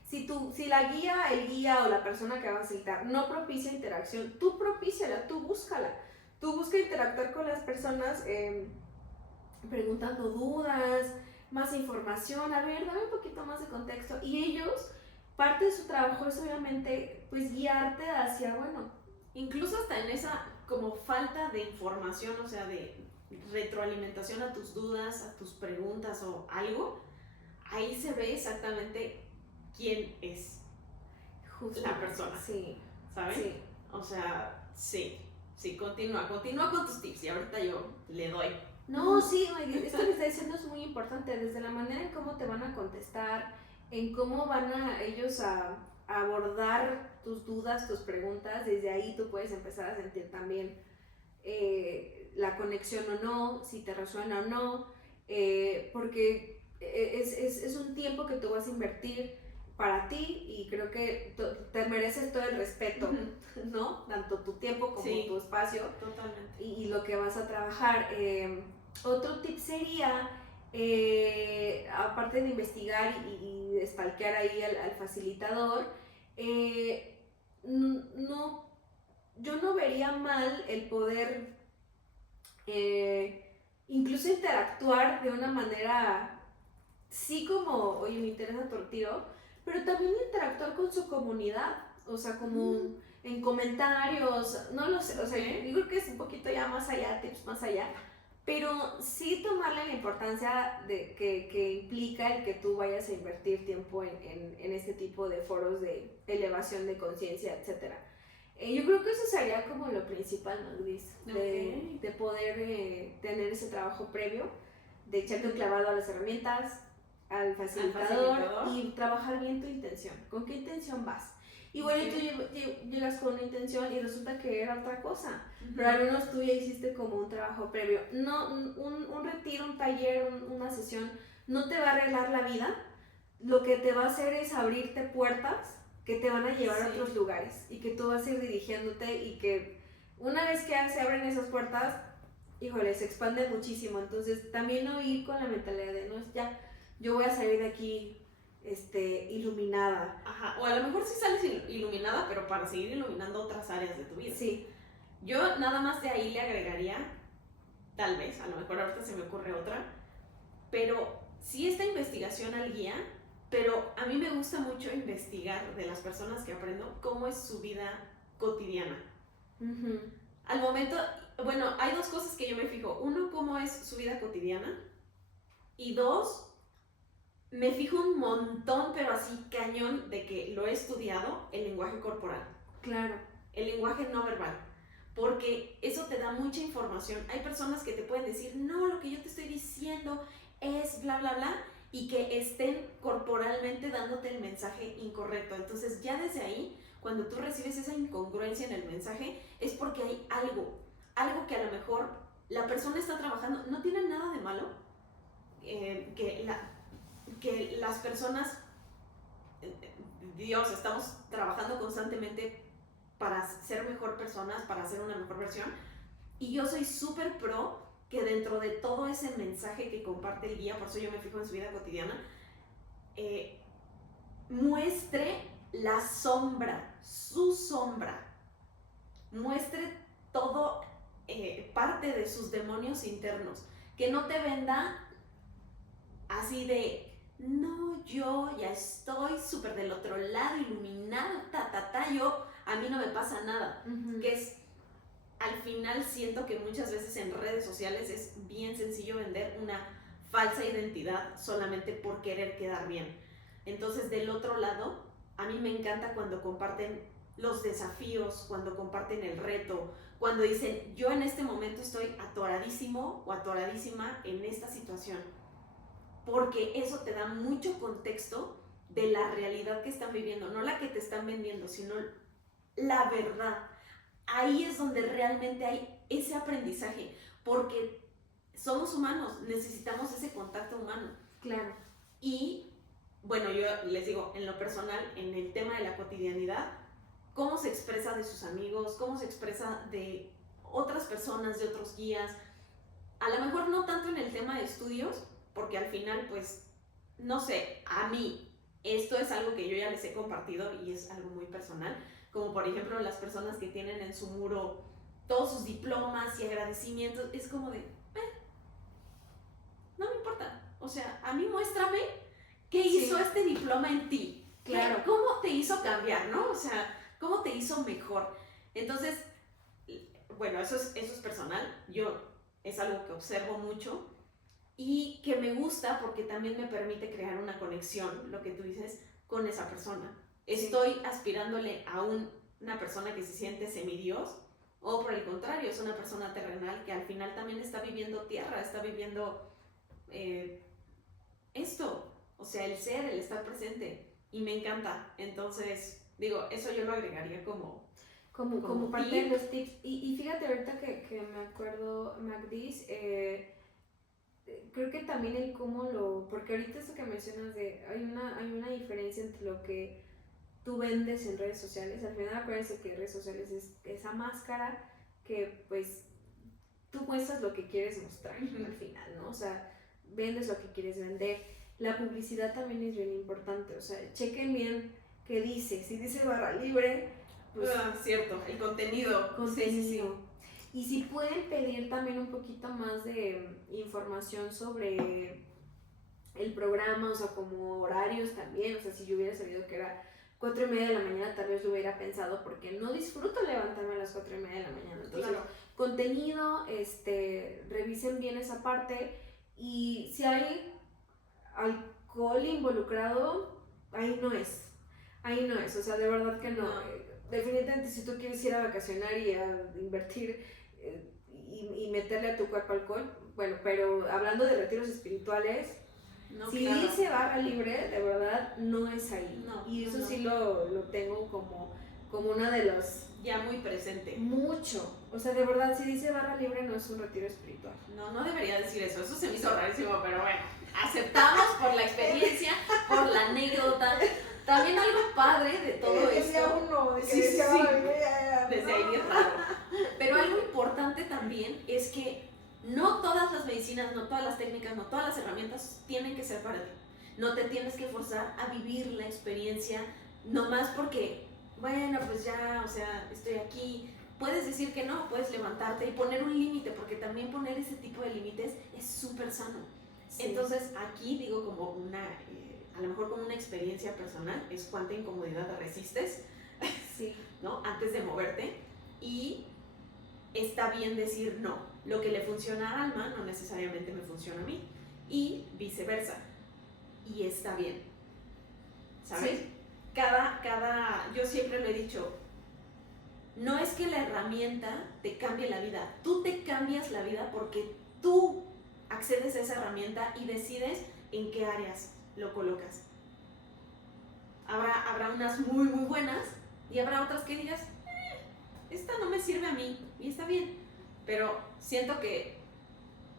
si la guía, el guía o la persona que va a facilitar no propicia interacción, tú propíciala, tú búscala, tú busca interactuar con las personas, preguntando dudas, más información, a ver, dame un poquito más de contexto, y ellos, parte de su trabajo es obviamente, pues, guiarte hacia, bueno, incluso hasta en esa como falta de información, o sea, de retroalimentación a tus dudas, a tus preguntas o algo, ahí se ve exactamente quién es justo la persona, sí, ¿sabes? sí. O sea, sí, continúa con tus tips y ahorita yo le doy. No, sí, esto que está diciendo es muy importante, desde la manera en cómo te van a contestar, en cómo van a ellos a abordar tus dudas, tus preguntas, desde ahí tú puedes empezar a sentir también la conexión o no, si te resuena o no, porque es un tiempo que tú vas a invertir para ti y creo que te mereces todo el respeto, ¿no? Tanto tu tiempo como sí, tu espacio. Totalmente. Y lo que vas a trabajar. Otro tip sería, aparte de investigar y stalkear ahí al facilitador, no, yo no vería mal el poder incluso interactuar de una manera, sí como, oye, me interesa tu retiro, pero también interactuar con su comunidad, o sea, como en comentarios, no lo sé, o sea, yo creo que es un poquito ya más allá, tips más allá, pero sí tomarle la importancia de que implica el que tú vayas a invertir tiempo en este tipo de foros de elevación de conciencia, etc. Yo creo que eso sería como lo principal, ¿no, Luis? De poder tener ese trabajo previo, de echarte un clavado a las herramientas, al facilitador y trabajar bien tu intención. ¿Con qué intención vas? Y bueno, tú llegas con una intención y resulta que era otra cosa. Pero al menos tú ya hiciste como un trabajo previo. No, un retiro, un taller, una sesión no te va a arreglar la vida. Lo que te va a hacer es abrirte puertas que te van a llevar a otros lugares y que tú vas a ir dirigiéndote y que una vez que se abren esas puertas, híjole, se expande muchísimo. Entonces también no ir con la mentalidad de, no, ya, yo voy a salir de aquí iluminada. Ajá, o a lo mejor sí sales iluminada, pero para seguir iluminando otras áreas de tu vida. Sí. Yo nada más de ahí le agregaría, tal vez, a lo mejor ahorita se me ocurre otra, pero sí esta investigación al guía, pero a mí me gusta mucho investigar de las personas que aprendo cómo es su vida cotidiana. Al momento, bueno, hay dos cosas que yo me fijo. Uno, cómo es su vida cotidiana. Y dos, me fijo un montón, pero así cañón, de que lo he estudiado, el lenguaje corporal. Claro. El lenguaje no verbal. Porque eso te da mucha información. Hay personas que te pueden decir, no, lo que yo te estoy diciendo es bla, bla, bla, y que estén corporalmente dándote el mensaje incorrecto. Entonces ya desde ahí, cuando tú recibes esa incongruencia en el mensaje, es porque hay algo que a lo mejor la persona está trabajando. No tiene nada de malo que las personas, Dios, estamos trabajando constantemente para ser mejor personas, para ser una mejor versión, y yo soy súper pro que dentro de todo ese mensaje que comparte el guía, por eso yo me fijo en su vida cotidiana, muestre la sombra, su sombra, muestre todo, parte de sus demonios internos, que no te venda así de, no, yo ya estoy súper del otro lado, iluminado, yo, a mí no me pasa nada, que es, al final siento que muchas veces en redes sociales es bien sencillo vender una falsa identidad solamente por querer quedar bien. Entonces, del otro lado, a mí me encanta cuando comparten los desafíos, cuando comparten el reto, cuando dicen, yo en este momento estoy atoradísimo o atoradísima en esta situación, porque eso te da mucho contexto de la realidad que están viviendo, no la que te están vendiendo, sino la verdad. Ahí es donde realmente hay ese aprendizaje, porque somos humanos, necesitamos ese contacto humano. Claro. Y bueno, yo les digo, en lo personal, en el tema de la cotidianidad, cómo se expresa de sus amigos, cómo se expresa de otras personas, de otros guías, a lo mejor no tanto en el tema de estudios, porque al final pues, no sé, a mí esto es algo que yo ya les he compartido y es algo muy personal, como por ejemplo las personas que tienen en su muro todos sus diplomas y agradecimientos, es como de, no me importa, o sea, a mí muéstrame qué hizo este diploma en ti. Claro. ¿Cómo te hizo cambiar, no? O sea, ¿cómo te hizo mejor? Entonces, bueno, eso es personal. Yo es algo que observo mucho y que me gusta porque también me permite crear una conexión, lo que tú dices, con esa persona. Estoy aspirándole a una persona que se siente semidios o por el contrario, es una persona terrenal que al final también está viviendo tierra, está viviendo esto, o sea, el ser, el estar presente. Y me encanta. Entonces, digo, eso yo lo agregaría como parte de los tips. Y fíjate, ahorita que me acuerdo, Magdis, creo que también el cómo porque ahorita eso que mencionas de, hay una diferencia entre lo que tú vendes en redes sociales. Al final acuérdense que redes sociales es esa máscara que pues tú muestras lo que quieres mostrar al final, ¿no? O sea, vendes lo que quieres vender. La publicidad también es bien importante, o sea, chequen bien qué dice. Si dice barra libre, pues... cierto, el contenido. Sí. Y si pueden pedir también un poquito más de información sobre el programa, o sea, como horarios también, o sea, si yo hubiera sabido que era 4:30 de la mañana, tal vez lo hubiera pensado, porque no disfruto levantarme a las 4:30 de la mañana. Entonces, claro, contenido, revisen bien esa parte, y si hay alcohol involucrado, ahí no es, o sea, de verdad que no. Definitivamente si tú quieres ir a vacacionar y a invertir y meterle a tu cuerpo alcohol, bueno, pero hablando de retiros espirituales, no, si claro, dice barra libre, de verdad no es ahí, y eso sí lo tengo como una de los... Ya muy presente. Mucho. O sea, de verdad, si dice barra libre no es un retiro espiritual. No debería decir eso. Eso se me hizo rarísimo, pero bueno. Aceptamos por la experiencia, por la anécdota. También algo padre de todo esto. Desde ahí es raro. Pero algo importante también es que no todas las medicinas, no todas las técnicas, no todas las herramientas tienen que ser para ti. No te tienes que forzar a vivir la experiencia nomás porque... Bueno, pues ya, o sea, estoy aquí. Puedes decir que no, puedes levantarte y poner un límite, porque también poner ese tipo de límites es súper sano. Sí. Entonces, aquí digo como a lo mejor como una experiencia personal, es cuánta incomodidad resistes, sí, ¿no? Antes de moverte. Y está bien decir no. Lo que le funciona a Alma no necesariamente me funciona a mí. Y viceversa. Y está bien. ¿Sabes? Sí. Yo siempre lo he dicho, no es que la herramienta te cambie la vida, tú te cambias la vida porque tú accedes a esa herramienta y decides en qué áreas lo colocas. Habrá unas muy muy buenas y habrá otras que digas, esta no me sirve a mí y está bien, pero siento que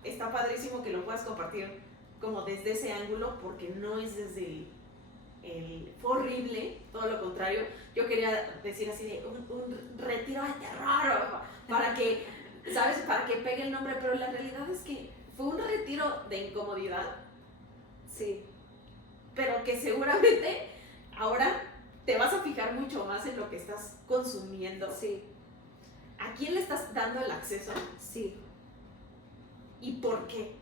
está padrísimo que lo puedas compartir como desde ese ángulo, porque no es desde fue horrible, todo lo contrario. Yo quería decir así de un retiro de terror para que, ¿sabes? Para que pegue el nombre, pero la realidad es que fue un retiro de incomodidad, sí, pero que seguramente ahora te vas a fijar mucho más en lo que estás consumiendo. Sí. ¿A quién le estás dando el acceso? Sí. ¿Y por qué?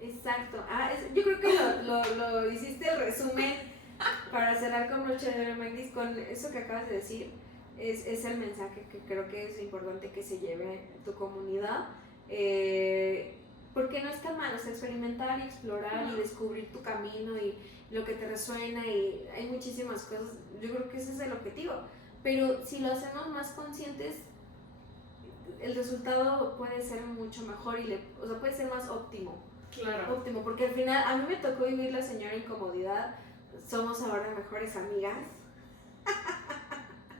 Exacto. Yo creo que lo hiciste el resumen. Para cerrar con broche de oro, Magdis, con eso que acabas de decir, es el mensaje que creo que es importante que se lleve tu comunidad, porque no está mal, o sea, experimentar y explorar y descubrir tu camino y lo que te resuena, y hay muchísimas cosas. Yo creo que ese es el objetivo, pero si lo hacemos más conscientes, el resultado puede ser mucho mejor o sea, puede ser más óptimo. Claro. Óptimo, porque al final a mí me tocó vivir la señora incomodidad. Somos ahora mejores amigas.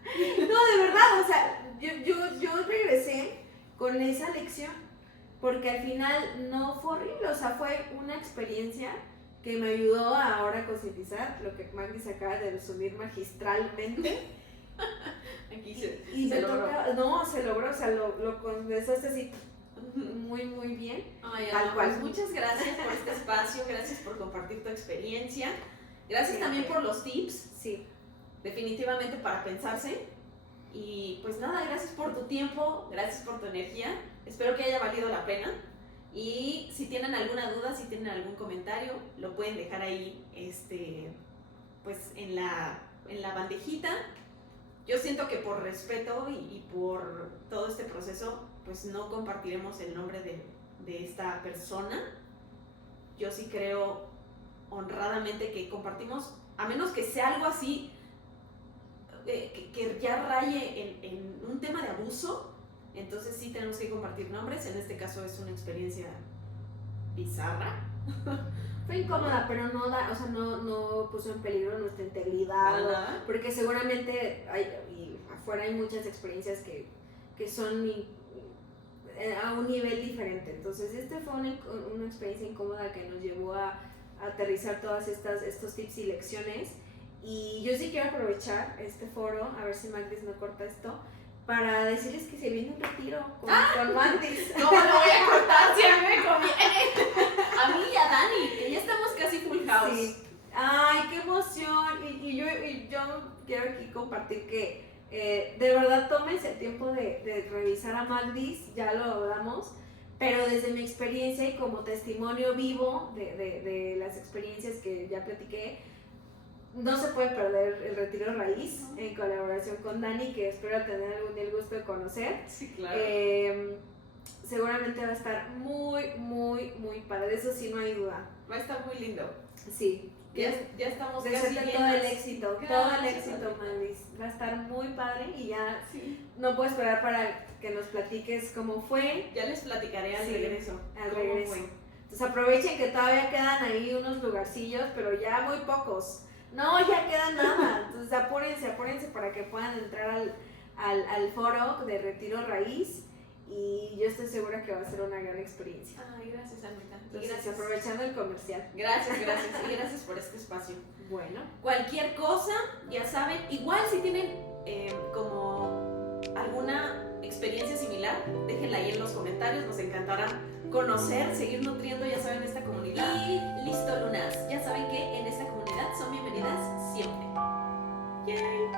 No, de verdad, o sea, yo regresé con esa lección, porque al final no fue horrible, o sea, fue una experiencia que me ayudó a ahora concientizar lo que Magdi se acaba de resumir magistralmente. Aquí Y se me logró. toca, no, se logró, o sea, lo condensaste así muy, muy bien. Ay, Tal Ana, cual. pues muchas gracias por este espacio, gracias por compartir tu experiencia, gracias Sí, también ok. por los tips, Sí, definitivamente para pensarse. Y pues nada, gracias por tu tiempo, gracias por tu energía, espero que haya valido la pena. Y si tienen alguna duda, si tienen algún comentario, lo pueden dejar ahí pues en la bandejita. Yo siento que por respeto y por todo este proceso, pues no compartiremos el nombre de esta persona. Yo sí creo honradamente que compartimos, a menos que sea algo así, que ya raye en un tema de abuso, entonces sí tenemos que compartir nombres. En este caso es una experiencia bizarra. fue incómoda, pero no, o sea, no puso en peligro nuestra integridad. Para nada. Porque seguramente y afuera hay muchas experiencias que son a un nivel diferente. Entonces, fue una experiencia incómoda que nos llevó a aterrizar todas estos tips y lecciones. Y yo sí quiero aprovechar este foro, a ver si Magdis no corta esto, para decirles que se viene un retiro con Magdis. ¿Cómo lo voy a cortar si a mí me conviene? A mí y a Dani, que ya estamos casi full house. Sí. Ay, qué emoción. Y yo quiero aquí compartir que de verdad tómense el tiempo de revisar a Magdis, ya lo hablamos, pero desde mi experiencia y como testimonio vivo de las experiencias que ya platiqué, no se puede perder el Retiro Raíz en colaboración con Dani, que espero tener algún día el gusto de conocer. Sí, claro. Seguramente va a estar muy, muy, muy padre, de eso sí no hay duda. Va a estar muy lindo. Sí. Ya estamos casi Desearte llenas. todo el éxito, todo el Gracias, éxito, amiga. Magdis. Va a estar muy padre y ya Sí. no puedo esperar para que nos platiques cómo fue Ya les platicaré al Sí, regreso. al cómo regreso. fue. Entonces aprovechen que todavía quedan ahí unos lugarcillos, pero ya muy pocos. No, ya queda nada. Entonces apúrense para que puedan entrar al foro de Retiro Raíz y yo estoy segura que va a ser una gran experiencia. Ay, gracias, Anita. Y Entonces, gracias. aprovechando el comercial. Gracias. Y gracias por este espacio. Bueno, Cualquier cosa, ya saben, igual si tienen como alguna experiencia similar, déjenla ahí en los comentarios, nos encantará conocer, seguir nutriendo, ya saben, esta comunidad. Y listo, lunas, ya saben que en esta comunidad son bienvenidas siempre. Yay.